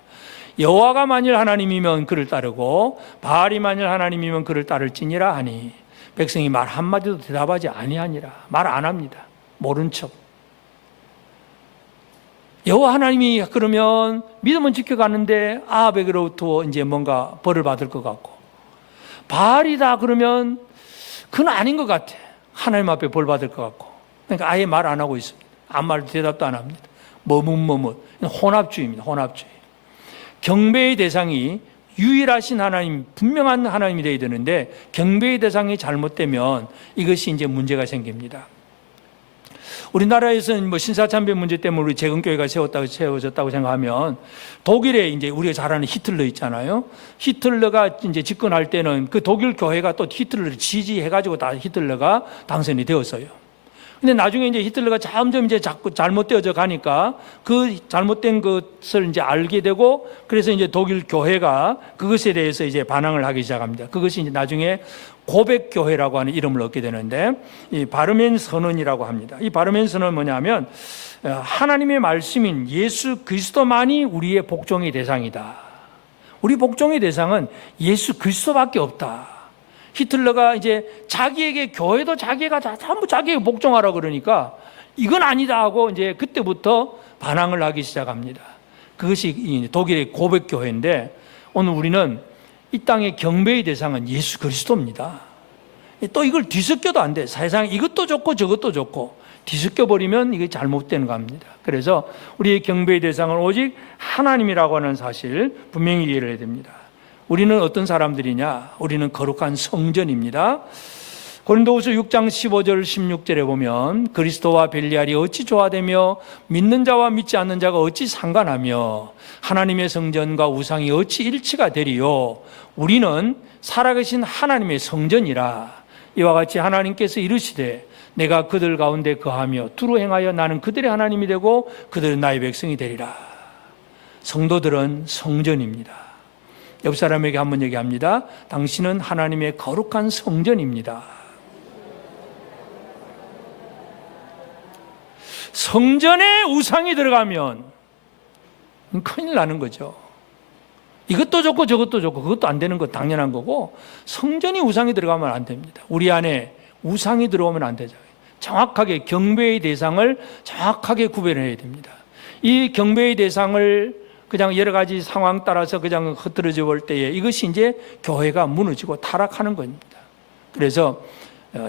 여호와가 만일 하나님이면 그를 따르고 바알이 만일 하나님이면 그를 따를지니라 하니 백성이 말 한마디도 대답하지 아니하니라. 말 안 합니다. 모른 척. 여호와 하나님이 그러면 믿음은 지켜가는데 아합에게로부터 이제 뭔가 벌을 받을 것 같고, 바알이다 그러면 그건 아닌 것 같아. 하나님 앞에 벌 받을 것 같고. 그러니까 아예 말 안 하고 있습니다. 아무 말도 대답도 안 합니다. 머뭇머뭇. 혼합주의입니다. 혼합주의. 경배의 대상이 유일하신 하나님, 분명한 하나님이 되어야 되는데 경배의 대상이 잘못되면 이것이 이제 문제가 생깁니다. 우리나라에서는 뭐 신사참배 문제 때문에 우리 재건교회가 세워졌다고 생각하면 독일에 이제 우리가 잘 아는 히틀러 있잖아요. 히틀러가 이제 집권할 때는 그 독일 교회가 또 히틀러를 지지해가지고 다 히틀러가 당선이 되었어요. 근데 나중에 이제 히틀러가 점점 이제 자꾸 잘못되어져 가니까 그 잘못된 것을 이제 알게 되고, 그래서 이제 독일 교회가 그것에 대해서 이제 반항을 하기 시작합니다. 그것이 이제 나중에 고백교회라고 하는 이름을 얻게 되는데, 이 바르멘 선언이라고 합니다. 이 바르멘 선언은 뭐냐면 하나님의 말씀인 예수 그리스도만이 우리의 복종의 대상이다. 우리 복종의 대상은 예수 그리스도밖에 없다. 히틀러가 이제 자기에게 교회도 자기가 전부 자기에게 복종하라 그러니까 이건 아니다 하고 이제 그때부터 반항을 하기 시작합니다. 그것이 독일의 고백교회인데, 오늘 우리는 이 땅의 경배의 대상은 예수 그리스도입니다. 또 이걸 뒤섞여도 안 돼. 세상에 이것도 좋고 저것도 좋고 뒤섞여버리면 이게 잘못되는 겁니다. 그래서 우리의 경배의 대상은 오직 하나님이라고 하는 사실 분명히 이해를 해야 됩니다. 우리는 어떤 사람들이냐? 우리는 거룩한 성전입니다. 고린도후서 6장 15절 16절에 보면 그리스도와 벨리알이 어찌 조화되며 믿는 자와 믿지 않는 자가 어찌 상관하며 하나님의 성전과 우상이 어찌 일치가 되리요. 우리는 살아계신 하나님의 성전이라. 이와 같이 하나님께서 이르시되 내가 그들 가운데 거하며 두루 행하여 나는 그들의 하나님이 되고 그들은 나의 백성이 되리라. 성도들은 성전입니다. 옆 사람에게 한번 얘기합니다. 당신은 하나님의 거룩한 성전입니다. 성전에 우상이 들어가면 큰일 나는 거죠. 이것도 좋고 저것도 좋고 그것도 안 되는 거 당연한 거고, 성전이 우상이 들어가면 안 됩니다. 우리 안에 우상이 들어오면 안 되죠. 정확하게 경배의 대상을 정확하게 구별해야 됩니다. 이 경배의 대상을 그냥 여러 가지 상황 따라서 그냥 흐트러져 볼 때에 이것이 이제 교회가 무너지고 타락하는 겁니다. 그래서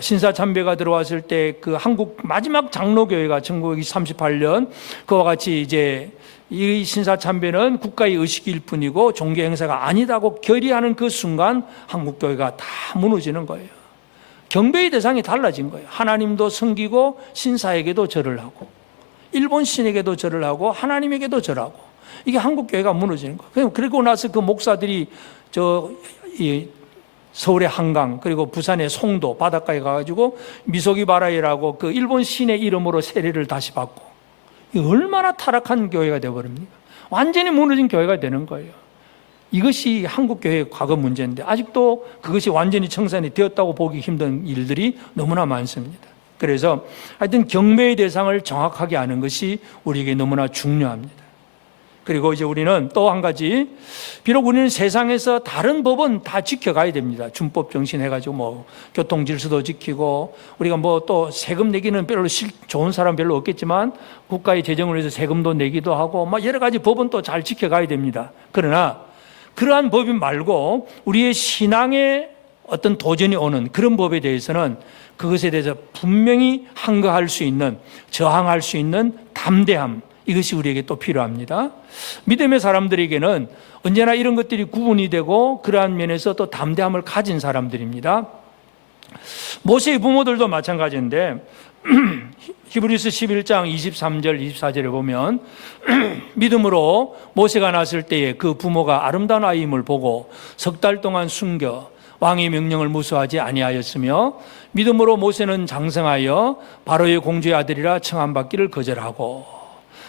신사참배가 들어왔을 때 그 한국 마지막 장로교회가 1938년 그와 같이 이제 이 신사참배는 국가의 의식일 뿐이고 종교 행사가 아니다고 결의하는 그 순간 한국교회가 다 무너지는 거예요. 경배의 대상이 달라진 거예요. 하나님도 섬기고 신사에게도 절을 하고 일본 신에게도 절을 하고 하나님에게도 절하고, 이게 한국교회가 무너지는 거예요. 그리고 나서 그 목사들이 서울의 한강 그리고 부산의 송도 바닷가에 가가지고 미소기바라이라고 그 일본 신의 이름으로 세례를 다시 받고, 얼마나 타락한 교회가 되어버립니까? 완전히 무너진 교회가 되는 거예요. 이것이 한국교회의 과거 문제인데 아직도 그것이 완전히 청산이 되었다고 보기 힘든 일들이 너무나 많습니다. 그래서 하여튼 경배의 대상을 정확하게 아는 것이 우리에게 너무나 중요합니다. 그리고 이제 우리는 또 한 가지, 비록 우리는 세상에서 다른 법은 다 지켜가야 됩니다. 준법 정신 해가지고 뭐 교통 질서도 지키고, 우리가 뭐 또 세금 내기는 별로 좋은 사람 별로 없겠지만 국가의 재정을 위해서 세금도 내기도 하고 막 여러 가지 법은 또 잘 지켜가야 됩니다. 그러나 그러한 법이 말고 우리의 신앙에 어떤 도전이 오는 그런 법에 대해서는 그것에 대해서 분명히 항거할 수 있는, 저항할 수 있는 담대함, 이것이 우리에게 또 필요합니다. 믿음의 사람들에게는 언제나 이런 것들이 구분이 되고 그러한 면에서 또 담대함을 가진 사람들입니다. 모세의 부모들도 마찬가지인데 히브리서 11장 23절 24절에 보면 믿음으로 모세가 낳았을 때에 그 부모가 아름다운 아이임을 보고 석 달 동안 숨겨 왕의 명령을 무수하지 아니하였으며 믿음으로 모세는 장성하여 바로의 공주의 아들이라 청함받기를 거절하고.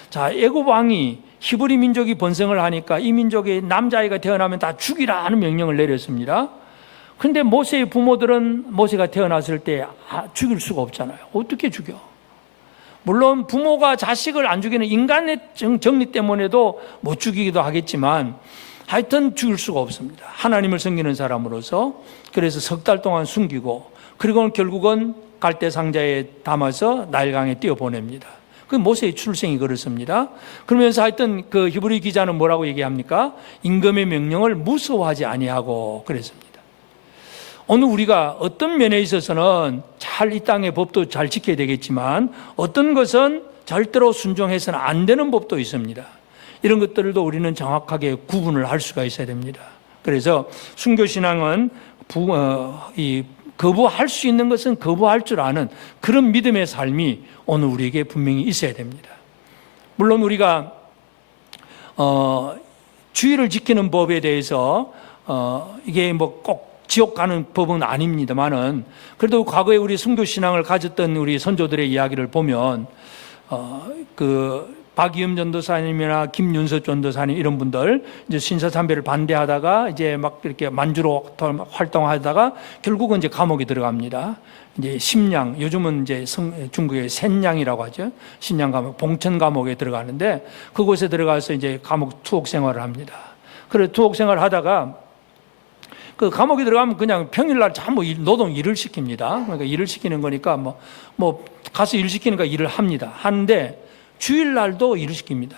자, 애굽 왕이 히브리 민족이 번성을 하니까 이 민족의 남자아이가 태어나면 다 죽이라 하는 명령을 내렸습니다. 그런데 모세의 부모들은 모세가 태어났을 때 죽일 수가 없잖아요. 어떻게 죽여? 물론 부모가 자식을 안 죽이는 인간의 정리 때문에도 못 죽이기도 하겠지만 하여튼 죽일 수가 없습니다. 하나님을 섬기는 사람으로서. 그래서 석 달 동안 숨기고, 그리고 결국은 갈대 상자에 담아서 나일강에 띄어보냅니다. 그 모세의 출생이 그렇습니다. 그러면서 하여튼 그 히브리 기자는 뭐라고 얘기합니까? 임금의 명령을 무서워하지 아니하고 그랬습니다. 오늘 우리가 어떤 면에 있어서는 잘 이 땅의 법도 잘 지켜야 되겠지만 어떤 것은 절대로 순종해서는 안 되는 법도 있습니다. 이런 것들도 우리는 정확하게 구분을 할 수가 있어야 됩니다. 그래서 순교신앙은 거부할 수 있는 것은 거부할 줄 아는 그런 믿음의 삶이 오늘 우리에게 분명히 있어야 됩니다. 물론 우리가 주의를 지키는 법에 대해서 이게 뭐 꼭 지옥 가는 법은 아닙니다만은, 그래도 과거에 우리 순교신앙을 가졌던 우리 선조들의 이야기를 보면 그 박이흠 전도사님이나 김윤서 전도사님 이런 분들 이제 신사참배를 반대하다가 이제 막 이렇게 만주로 활동하다가 결국은 이제 감옥에 들어갑니다. 이제 심양, 요즘은 이제 중국의 샌양이라고 하죠. 신양 감옥, 봉천 감옥에 들어가는데 그곳에 들어가서 이제 감옥 투옥 생활을 합니다. 그래 투옥 생활을 하다가 그 감옥에 들어가면 그냥 평일날 전부 노동 일을 시킵니다. 그러니까 일을 시키는 거니까 뭐 가서 일 시키니까 일을 합니다. 하는데 주일날도 일을 시킵니다.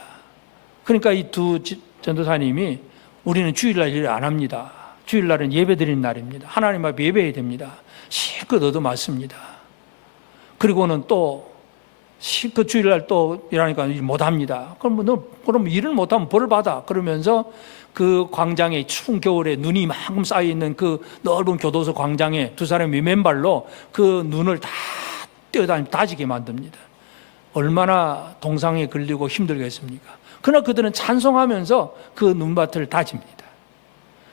그러니까 이 두 전도사님이 우리는 주일날 일을 안 합니다. 주일날은 예배 드리는 날입니다. 하나님 앞에 예배해야 됩니다. 실컷 얻어맞습니다. 그리고는 또 실컷 주일날 또 일하니까 일 못합니다. 그럼 일을 못하면 벌을 받아. 그러면서 그 광장에 추운 겨울에 눈이 이만큼 쌓여 있는 그 넓은 교도소 광장에 두 사람이 맨발로 그 눈을 다 뛰어다니며 다지게 만듭니다. 얼마나 동상에 걸리고 힘들겠습니까? 그러나 그들은 찬송하면서 그 눈밭을 다집니다.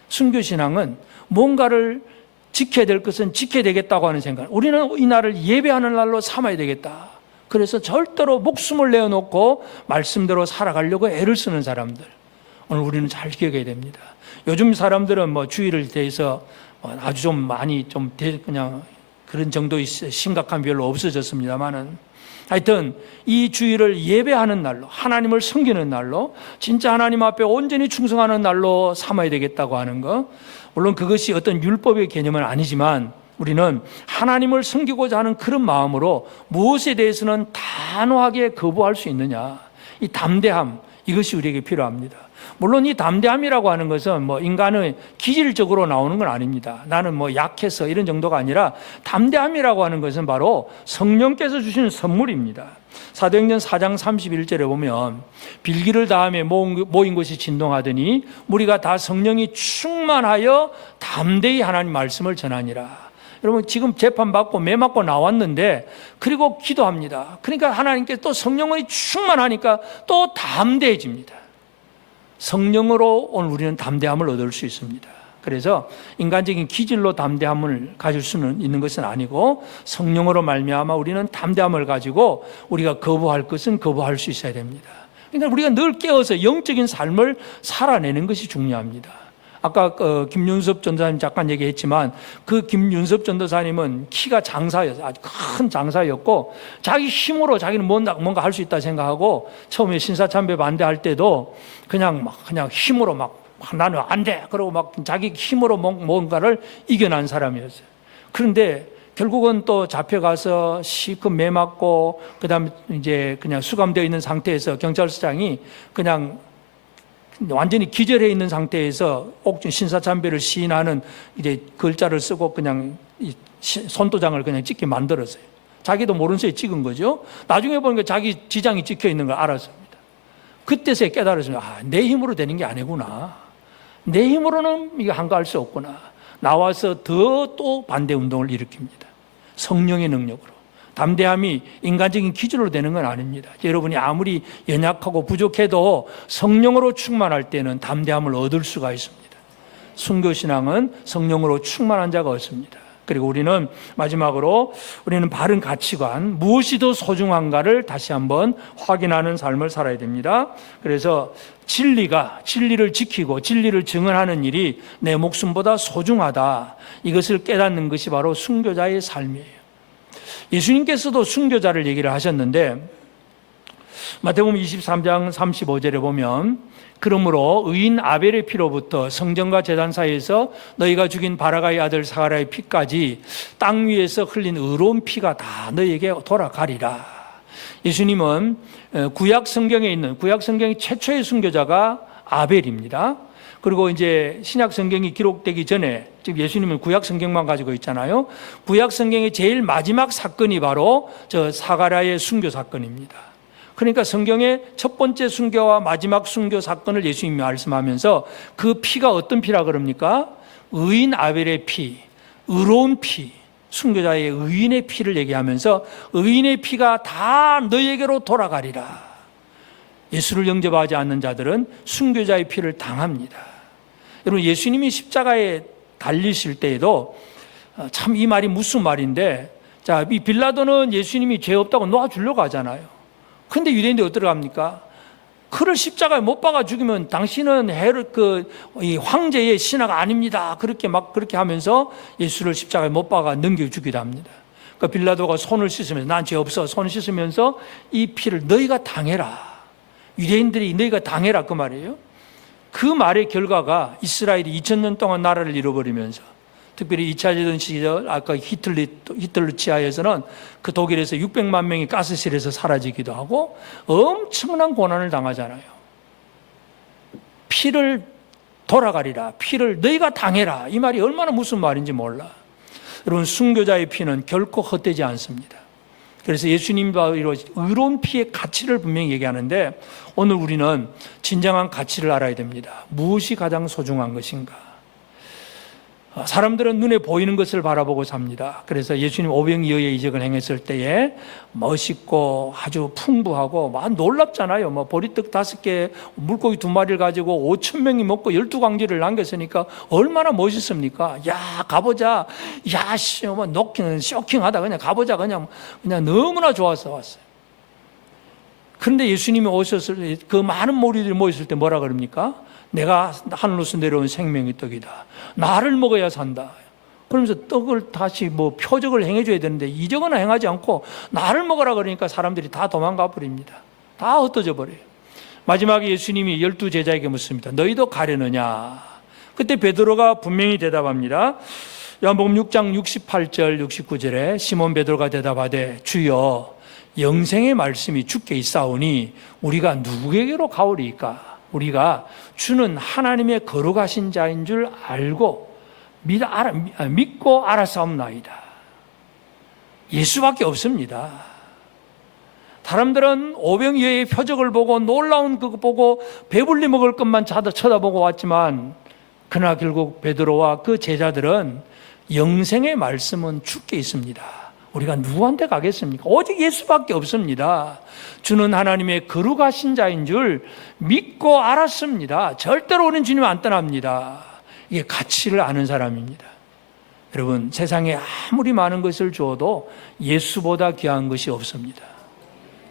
순교신앙은 뭔가를 지켜야 될 것은 지켜야 되겠다고 하는 생각. 우리는 이 날을 예배하는 날로 삼아야 되겠다. 그래서 절대로 목숨을 내어놓고 말씀대로 살아가려고 애를 쓰는 사람들, 오늘 우리는 잘 기억해야 됩니다. 요즘 사람들은 뭐 주의를 대해서 아주 좀 많이 좀 그냥 그런 정도의 심각함 별로 없어졌습니다만은, 하여튼 이 주일을 예배하는 날로, 하나님을 섬기는 날로, 진짜 하나님 앞에 온전히 충성하는 날로 삼아야 되겠다고 하는 거. 물론 그것이 어떤 율법의 개념은 아니지만 우리는 하나님을 섬기고자 하는 그런 마음으로 무엇에 대해서는 단호하게 거부할 수 있느냐, 이 담대함, 이것이 우리에게 필요합니다. 물론 이 담대함이라고 하는 것은 뭐 인간의 기질적으로 나오는 건 아닙니다. 나는 뭐 약해서 이런 정도가 아니라, 담대함이라고 하는 것은 바로 성령께서 주시는 선물입니다. 사도행전 4장 31절에 보면 빌기를 다음에 모인 곳이 진동하더니 무리가 다 성령이 충만하여 담대히 하나님 말씀을 전하니라. 여러분, 지금 재판받고 매 맞고 나왔는데 그리고 기도합니다. 그러니까 하나님께 또 성령이 충만하니까 또 담대해집니다. 성령으로 오늘 우리는 담대함을 얻을 수 있습니다. 그래서 인간적인 기질로 담대함을 가질 수는 있는 것은 아니고, 성령으로 말미암아 우리는 담대함을 가지고 우리가 거부할 것은 거부할 수 있어야 됩니다. 그러니까 우리가 늘 깨어서 영적인 삶을 살아내는 것이 중요합니다. 아까 김윤섭 전도사님 잠깐 얘기했지만, 그 김윤섭 전도사님은 키가 장사였어요. 아주 큰 장사였고, 자기 힘으로 자기는 뭔가 할 수 있다 생각하고, 처음에 신사참배 반대할 때도 그냥 힘으로 나는 안 돼, 그러고 막 자기 힘으로 뭔가를 이겨난 사람이었어요. 그런데 결국은 또 잡혀가서 실컷 매 맞고, 그다음에 이제 그냥 수감되어 있는 상태에서 경찰서장이 그냥 완전히 기절해 있는 상태에서 신사참배를 시인하는 이제 글자를 쓰고 그냥 손도장을 그냥 찍게 만들었어요. 자기도 모르는 새에 찍은 거죠. 나중에 보니까 자기 지장이 찍혀 있는 걸 알았습니다. 그때서야 깨달았습니다. 내 힘으로 되는 게 아니구나. 내 힘으로는 이거 한가할 수 없구나. 나와서 더 또 반대 운동을 일으킵니다. 성령의 능력으로. 담대함이 인간적인 기준으로 되는 건 아닙니다. 여러분이 아무리 연약하고 부족해도 성령으로 충만할 때는 담대함을 얻을 수가 있습니다. 순교신앙은 성령으로 충만한 자가 얻습니다. 그리고 우리는 마지막으로 우리는 바른 가치관, 무엇이 더 소중한가를 다시 한번 확인하는 삶을 살아야 됩니다. 그래서 진리를 지키고 진리를 증언하는 일이 내 목숨보다 소중하다, 이것을 깨닫는 것이 바로 순교자의 삶이에요. 예수님께서도 순교자를 얘기를 하셨는데, 마태복음 23장 35절에 보면, 그러므로 의인 아벨의 피로부터 성전과 제단 사이에서 너희가 죽인 바라가의 아들 사가랴의 피까지 땅 위에서 흘린 의로운 피가 다 너희에게 돌아가리라. 예수님은 구약 성경의 최초의 순교자가 아벨입니다. 그리고 이제 신약 성경이 기록되기 전에, 즉 예수님은 구약 성경만 가지고 있잖아요. 구약 성경의 제일 마지막 사건이 바로 저 사가랴의 순교 사건입니다. 그러니까 성경의 첫 번째 순교와 마지막 순교 사건을 예수님이 말씀하면서 그 피가 어떤 피라 그럽니까? 의인 아벨의 피, 의로운 피, 순교자의 의인의 피를 얘기하면서 의인의 피가 다 너희에게로 돌아가리라. 예수를 영접하지 않는 자들은 순교자의 피를 당합니다. 여러분, 예수님이 십자가에 달리실 때에도 참 이 말이 무슨 말인데, 자, 이 빌라도는 예수님이 죄 없다고 놓아주려고 하잖아요. 근데 유대인들이 어떻게 합니까? 그를 십자가에 못 박아 죽이면 당신은 이 황제의 신하가 아닙니다. 그렇게 하면서 예수를 십자가에 못 박아 넘겨 주기도 합니다. 그러니까 빌라도가 손을 씻으면서, 난 죄 없어, 손을 씻으면서 이 피를 너희가 당해라. 유대인들이 너희가 당해라, 그 말이에요. 그 말의 결과가 이스라엘이 2000년 동안 나라를 잃어버리면서, 특별히 2차 대전 시절 아까 히틀러 치하에서는 그 독일에서 600만 명이 가스실에서 사라지기도 하고 엄청난 고난을 당하잖아요. 피를 돌아가리라, 피를 너희가 당해라, 이 말이 얼마나 무슨 말인지 몰라. 여러분, 순교자의 피는 결코 헛되지 않습니다. 그래서 예수님과 의로운 피의 가치를 분명히 얘기하는데 오늘 우리는 진정한 가치를 알아야 됩니다. 무엇이 가장 소중한 것인가? 사람들은 눈에 보이는 것을 바라보고 삽니다. 그래서 예수님 오병이어의 이적을 행했을 때에 멋있고 아주 풍부하고 막 놀랍잖아요. 뭐 보리떡 5개, 물고기 2마리를 가지고 5,000명이 먹고 12광지를 남겼으니까 얼마나 멋있습니까? 야, 가보자. 야, 씨, 뭐 쇼킹하다. 그냥 가보자. 그냥 너무나 좋아서 왔어요. 그런데 예수님이 오셨을 때 그 많은 무리들이 모였을 때 뭐라 그럽니까? 내가 하늘로서 내려온 생명의 떡이다. 나를 먹어야 산다. 그러면서 떡을 다시 뭐 표적을 행해줘야 되는데 이적은 행하지 않고 나를 먹으라 그러니까 사람들이 다 도망가 버립니다. 다 흩어져 버려요. 마지막에 예수님이 12제자에게 묻습니다. 너희도 가려느냐? 그때 베드로가 분명히 대답합니다. 요한복음 6장 68절 69절에 시몬 베드로가 대답하되 주여 영생의 말씀이 주께 있사오니 우리가 누구에게로 가오리이까? 우리가 주는 하나님의 거룩하신 자인 줄 알고 믿고 알았사옵나이다. 예수밖에 없습니다. 사람들은 오병이어의 표적을 보고 놀라운 그거 보고 배불리 먹을 것만 쳐다보고 왔지만 그러나 결국 베드로와 그 제자들은 영생의 말씀은 주께 있습니다. 우리가 누구한테 가겠습니까? 오직 예수밖에 없습니다. 주는 하나님의 거룩하신 자인 줄 믿고 알았습니다. 절대로 우리는 주님 안 떠납니다. 이게 가치를 아는 사람입니다. 여러분, 세상에 아무리 많은 것을 주어도 예수보다 귀한 것이 없습니다.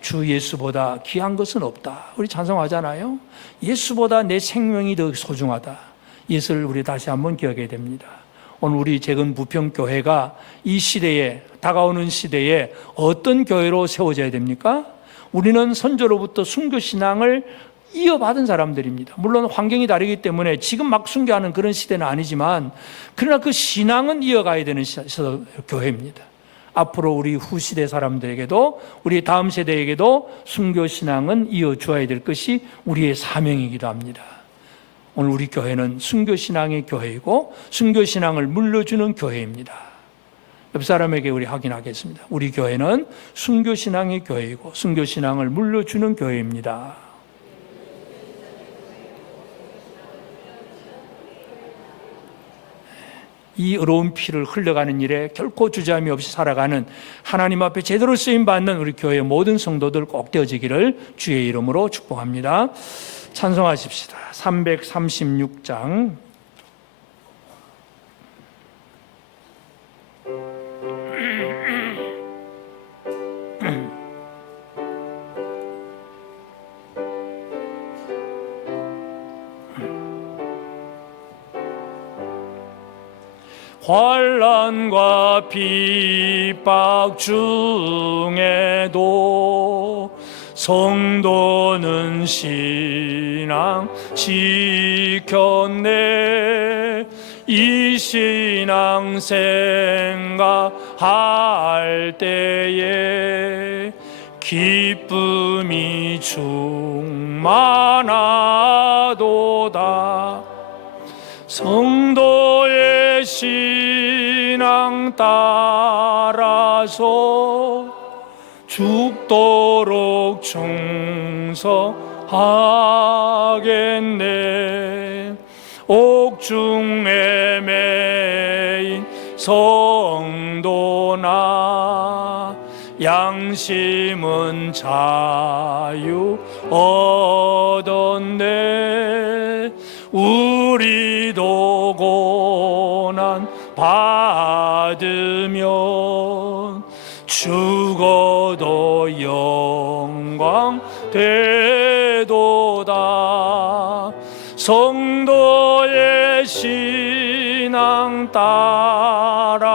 주 예수보다 귀한 것은 없다. 우리 찬송하잖아요. 예수보다 내 생명이 더 소중하다. 이것을 우리 다시 한번 기억해야 됩니다. 오늘 우리 재건 부평교회가 이 시대에, 다가오는 시대에 어떤 교회로 세워져야 됩니까? 우리는 선조로부터 순교신앙을 이어받은 사람들입니다. 물론 환경이 다르기 때문에 지금 막 순교하는 그런 시대는 아니지만 그러나 그 신앙은 이어가야 되는 교회입니다. 앞으로 우리 후시대 사람들에게도 우리 다음 세대에게도 순교신앙은 이어주어야 될 것이 우리의 사명이기도 합니다. 오늘 우리 교회는 순교신앙의 교회이고 순교신앙을 물려주는 교회입니다. 옆 사람에게 우리 확인하겠습니다. 우리 교회는 순교신앙의 교회이고 순교신앙을 물려주는 교회입니다. 이 의로운 피를 흘려가는 일에 결코 주저함이 없이 살아가는 하나님 앞에 제대로 쓰임받는 우리 교회의 모든 성도들 꼭 되어지기를 주의 이름으로 축복합니다. 찬송하십시다. 336장 환난과 핍박 중에도 성도는 신앙 지켰네. 이 신앙 생각할 때에 기쁨이 충만하도다. 성도의 신앙 따라서 죽도록 충성하겠네. 옥중에 매인 성도나 양심은 자유 얻었네. 우리도 고난 받으면 죽어도 영광 되도다. 성도의 신앙 따라서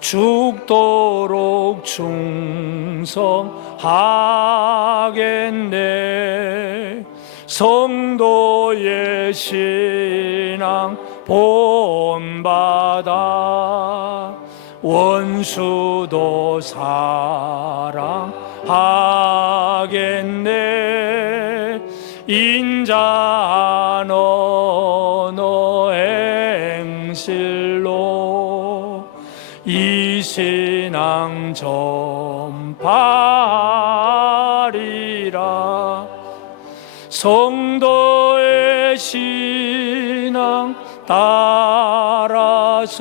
죽도록 충성하겠네. 성도의 신앙 본받아 원수도 사랑하겠네. 인자한 언어 행실로 이 우리 신앙 전파리라. 성도의 신앙 따라서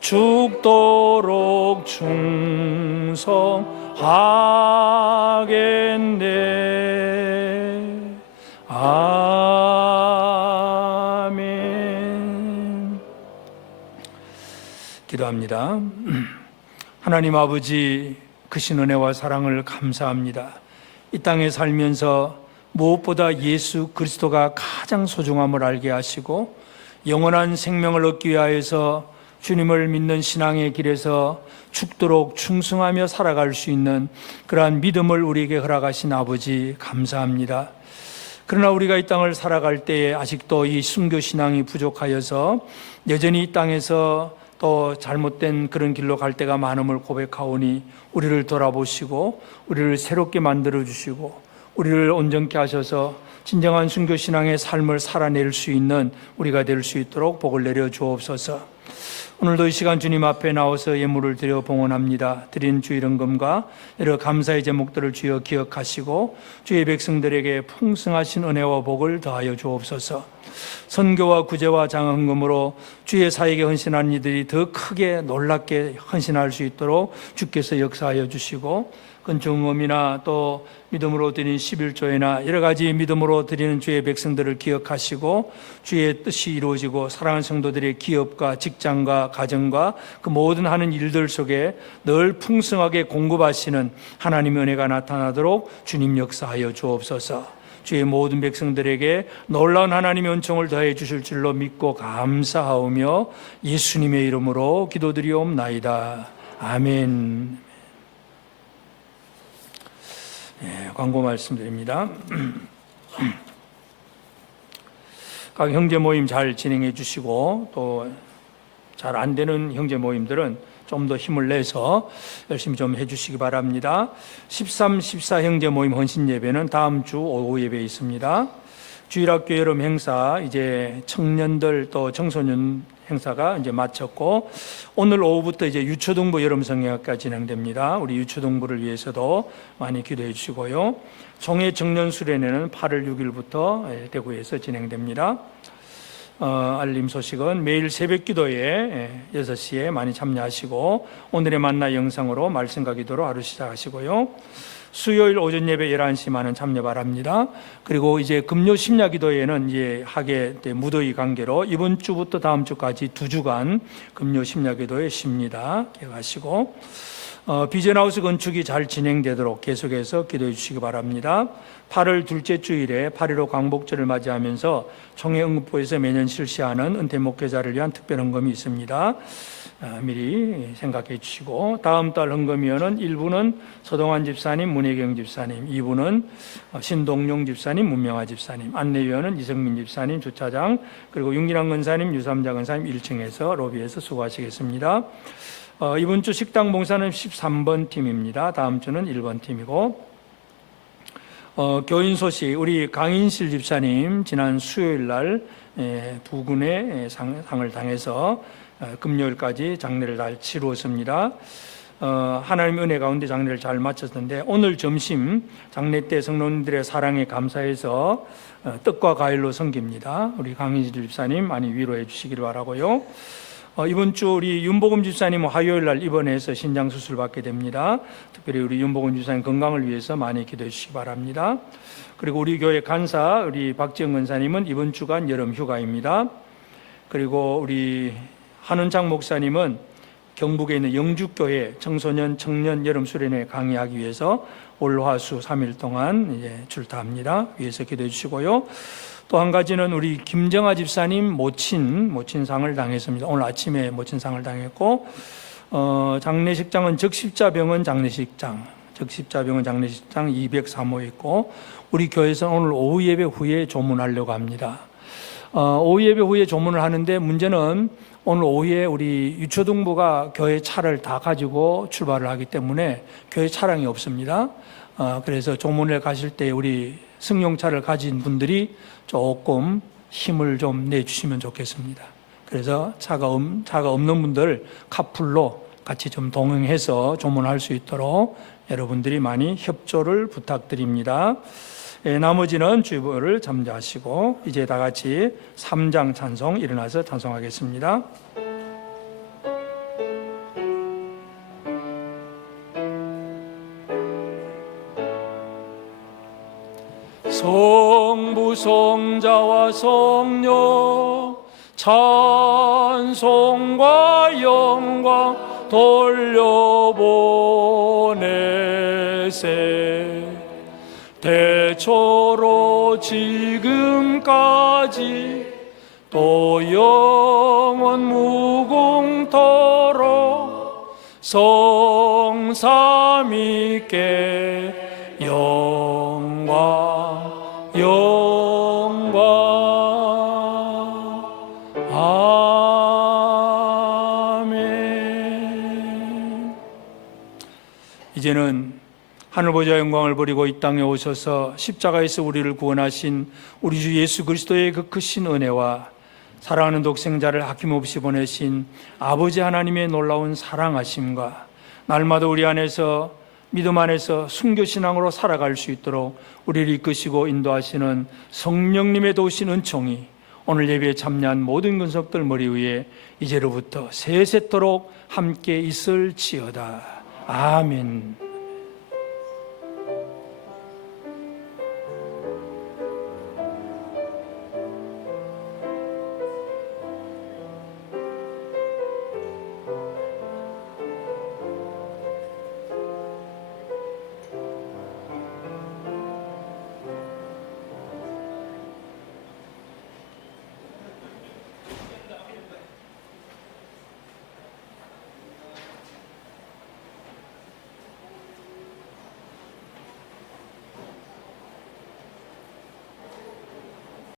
죽도록 충성하겠네. 아멘. 기도합니다. 하나님 아버지, 크신 은혜와 사랑을 감사합니다. 이 땅에 살면서 무엇보다 예수 그리스도가 가장 소중함을 알게 하시고 영원한 생명을 얻기 위하여서 주님을 믿는 신앙의 길에서 죽도록 충성하며 살아갈 수 있는 그러한 믿음을 우리에게 허락하신 아버지 감사합니다. 그러나 우리가 이 땅을 살아갈 때에 아직도 이 순교 신앙이 부족하여서 여전히 이 땅에서 또 잘못된 그런 길로 갈 때가 많음을 고백하오니 우리를 돌아보시고 우리를 새롭게 만들어 주시고 우리를 온전케 하셔서 진정한 순교 신앙의 삶을 살아낼 수 있는 우리가 될 수 있도록 복을 내려 주옵소서. 오늘도 이 시간 주님 앞에 나와서 예물을 드려 봉헌합니다. 드린 주 이름금과 여러 감사의 제목들을 주여 기억하시고 주의 백성들에게 풍성하신 은혜와 복을 더하여 주옵소서. 선교와 구제와 장헌금으로 주의 사역에 헌신한 이들이 더 크게 놀랍게 헌신할 수 있도록 주께서 역사하여 주시고 건축음이나 또 믿음으로 드린 11조이나 여러 가지 믿음으로 드리는 주의 백성들을 기억하시고 주의 뜻이 이루어지고 사랑하는 성도들의 기업과 직장과 가정과 그 모든 하는 일들 속에 늘 풍성하게 공급하시는 하나님의 은혜가 나타나도록 주님 역사하여 주옵소서. 주의 모든 백성들에게 놀라운 하나님의 은총을 더해 주실 줄로 믿고 감사하오며 예수님의 이름으로 기도드리옵나이다. 아멘. 광고 말씀드립니다. 각 형제 모임 잘 진행해 주시고 또 잘 안 되는 형제 모임들은 좀 더 힘을 내서 열심히 좀 해주시기 바랍니다. 13, 14 형제 모임 헌신 예배는 다음 주 오후 예배에 있습니다. 주일학교 여름 행사 이제 청년들 또 청소년 행사가 이제 마쳤고 오늘 오후부터 이제 유초등부 여름 성경학가 진행됩니다. 우리 유초등부를 위해서도 많이 기도해 주시고요. 총회 청년 수련회는 8월 6일부터 대구에서 진행됩니다. 알림 소식은 매일 새벽 기도에 6시에 많이 참여하시고 오늘의 만나 영상으로 말씀과 기도로 하루 시작하시고요. 수요일 오전 예배 11시 많은 참여 바랍니다. 그리고 이제 금요 심야 기도회는 이제 하게 무더위 관계로 이번 주부터 다음 주까지 2주간 금요 심야 기도회 쉽니다. 기억하시고 비전하우스 건축이 잘 진행되도록 계속해서 기도해 주시기 바랍니다. 8월 둘째 주일에 8.15 광복절을 맞이하면서 총회응급부에서 매년 실시하는 은퇴 목회자를 위한 특별 헌금이 있습니다. 미리 생각해 주시고 다음 달 헌금위원은 1부는 서동환 집사님, 문혜경 집사님, 2부는 신동용 집사님, 문명화 집사님, 안내위원은 이성민 집사님, 주차장, 그리고 윤기남 권사님, 유삼자 권사님 1층에서 로비에서 수고하시겠습니다. 이번 주 식당 봉사는 13번 팀입니다. 다음 주는 1번 팀이고 교인 소식, 우리 강인실 집사님 지난 수요일 날 부군의 상을 당해서 금요일까지 장례를 잘 치루었습니다. 하나님의 은혜 가운데 장례를 잘 마쳤는데 오늘 점심 장례 때 성도님들의 사랑에 감사해서 떡과 과일로 섬깁니다. 우리 강인실 집사님 많이 위로해 주시기를 바라고요. 이번 주 우리 윤복음 집사님 화요일 날 입원해서 신장 수술 받게 됩니다. 특별히 우리 윤복음 집사님 건강을 위해서 많이 기도해 주시기 바랍니다. 그리고 우리 교회 간사 우리 박지영 권사님은 이번 주간 여름 휴가입니다. 그리고 우리 한은창 목사님은 경북에 있는 영주교회 청소년 청년 여름 수련회 강의하기 위해서 올화수 3일 동안 이제 출타합니다. 위해서 기도해 주시고요. 또 한 가지는 우리 김정아 집사님 모친상을 당했습니다. 오늘 아침에 모친상을 당했고 장례식장은 적십자병원 장례식장 203호에 있고 우리 교회에서는 오늘 오후 예배 후에 조문하려고 합니다. 오후 예배 후에 조문을 하는데 문제는 오늘 오후에 우리 유초등부가 교회 차를 다 가지고 출발을 하기 때문에 교회 차량이 없습니다. 그래서 조문을 가실 때 우리 승용차를 가진 분들이 조금 힘을 좀 내주시면 좋겠습니다. 그래서 차가 없는 분들 카풀로 같이 좀 동행해서 조문할 수 있도록 여러분들이 많이 협조를 부탁드립니다. 나머지는 주보를 잠자하시고 이제 다 같이 3장 찬송 일어나서 찬송하겠습니다. 성부 성자와 성령 찬송과 영광 돌려보내세 대초로 지금까지 또 영원 무궁토록 성삼위께 영광 아멘. 이제는 하늘보좌 영광을 버리고 이 땅에 오셔서 십자가에서 우리를 구원하신 우리 주 예수 그리스도의 그 크신 은혜와 사랑하는 독생자를 아낌없이 보내신 아버지 하나님의 놀라운 사랑하심과 날마다 우리 안에서 믿음 안에서 순교신앙으로 살아갈 수 있도록 우리를 이끄시고 인도하시는 성령님의 도우신 은총이 오늘 예배에 참여한 모든 근석들 머리 위에 이제로부터 세세토록 함께 있을지어다. 아멘.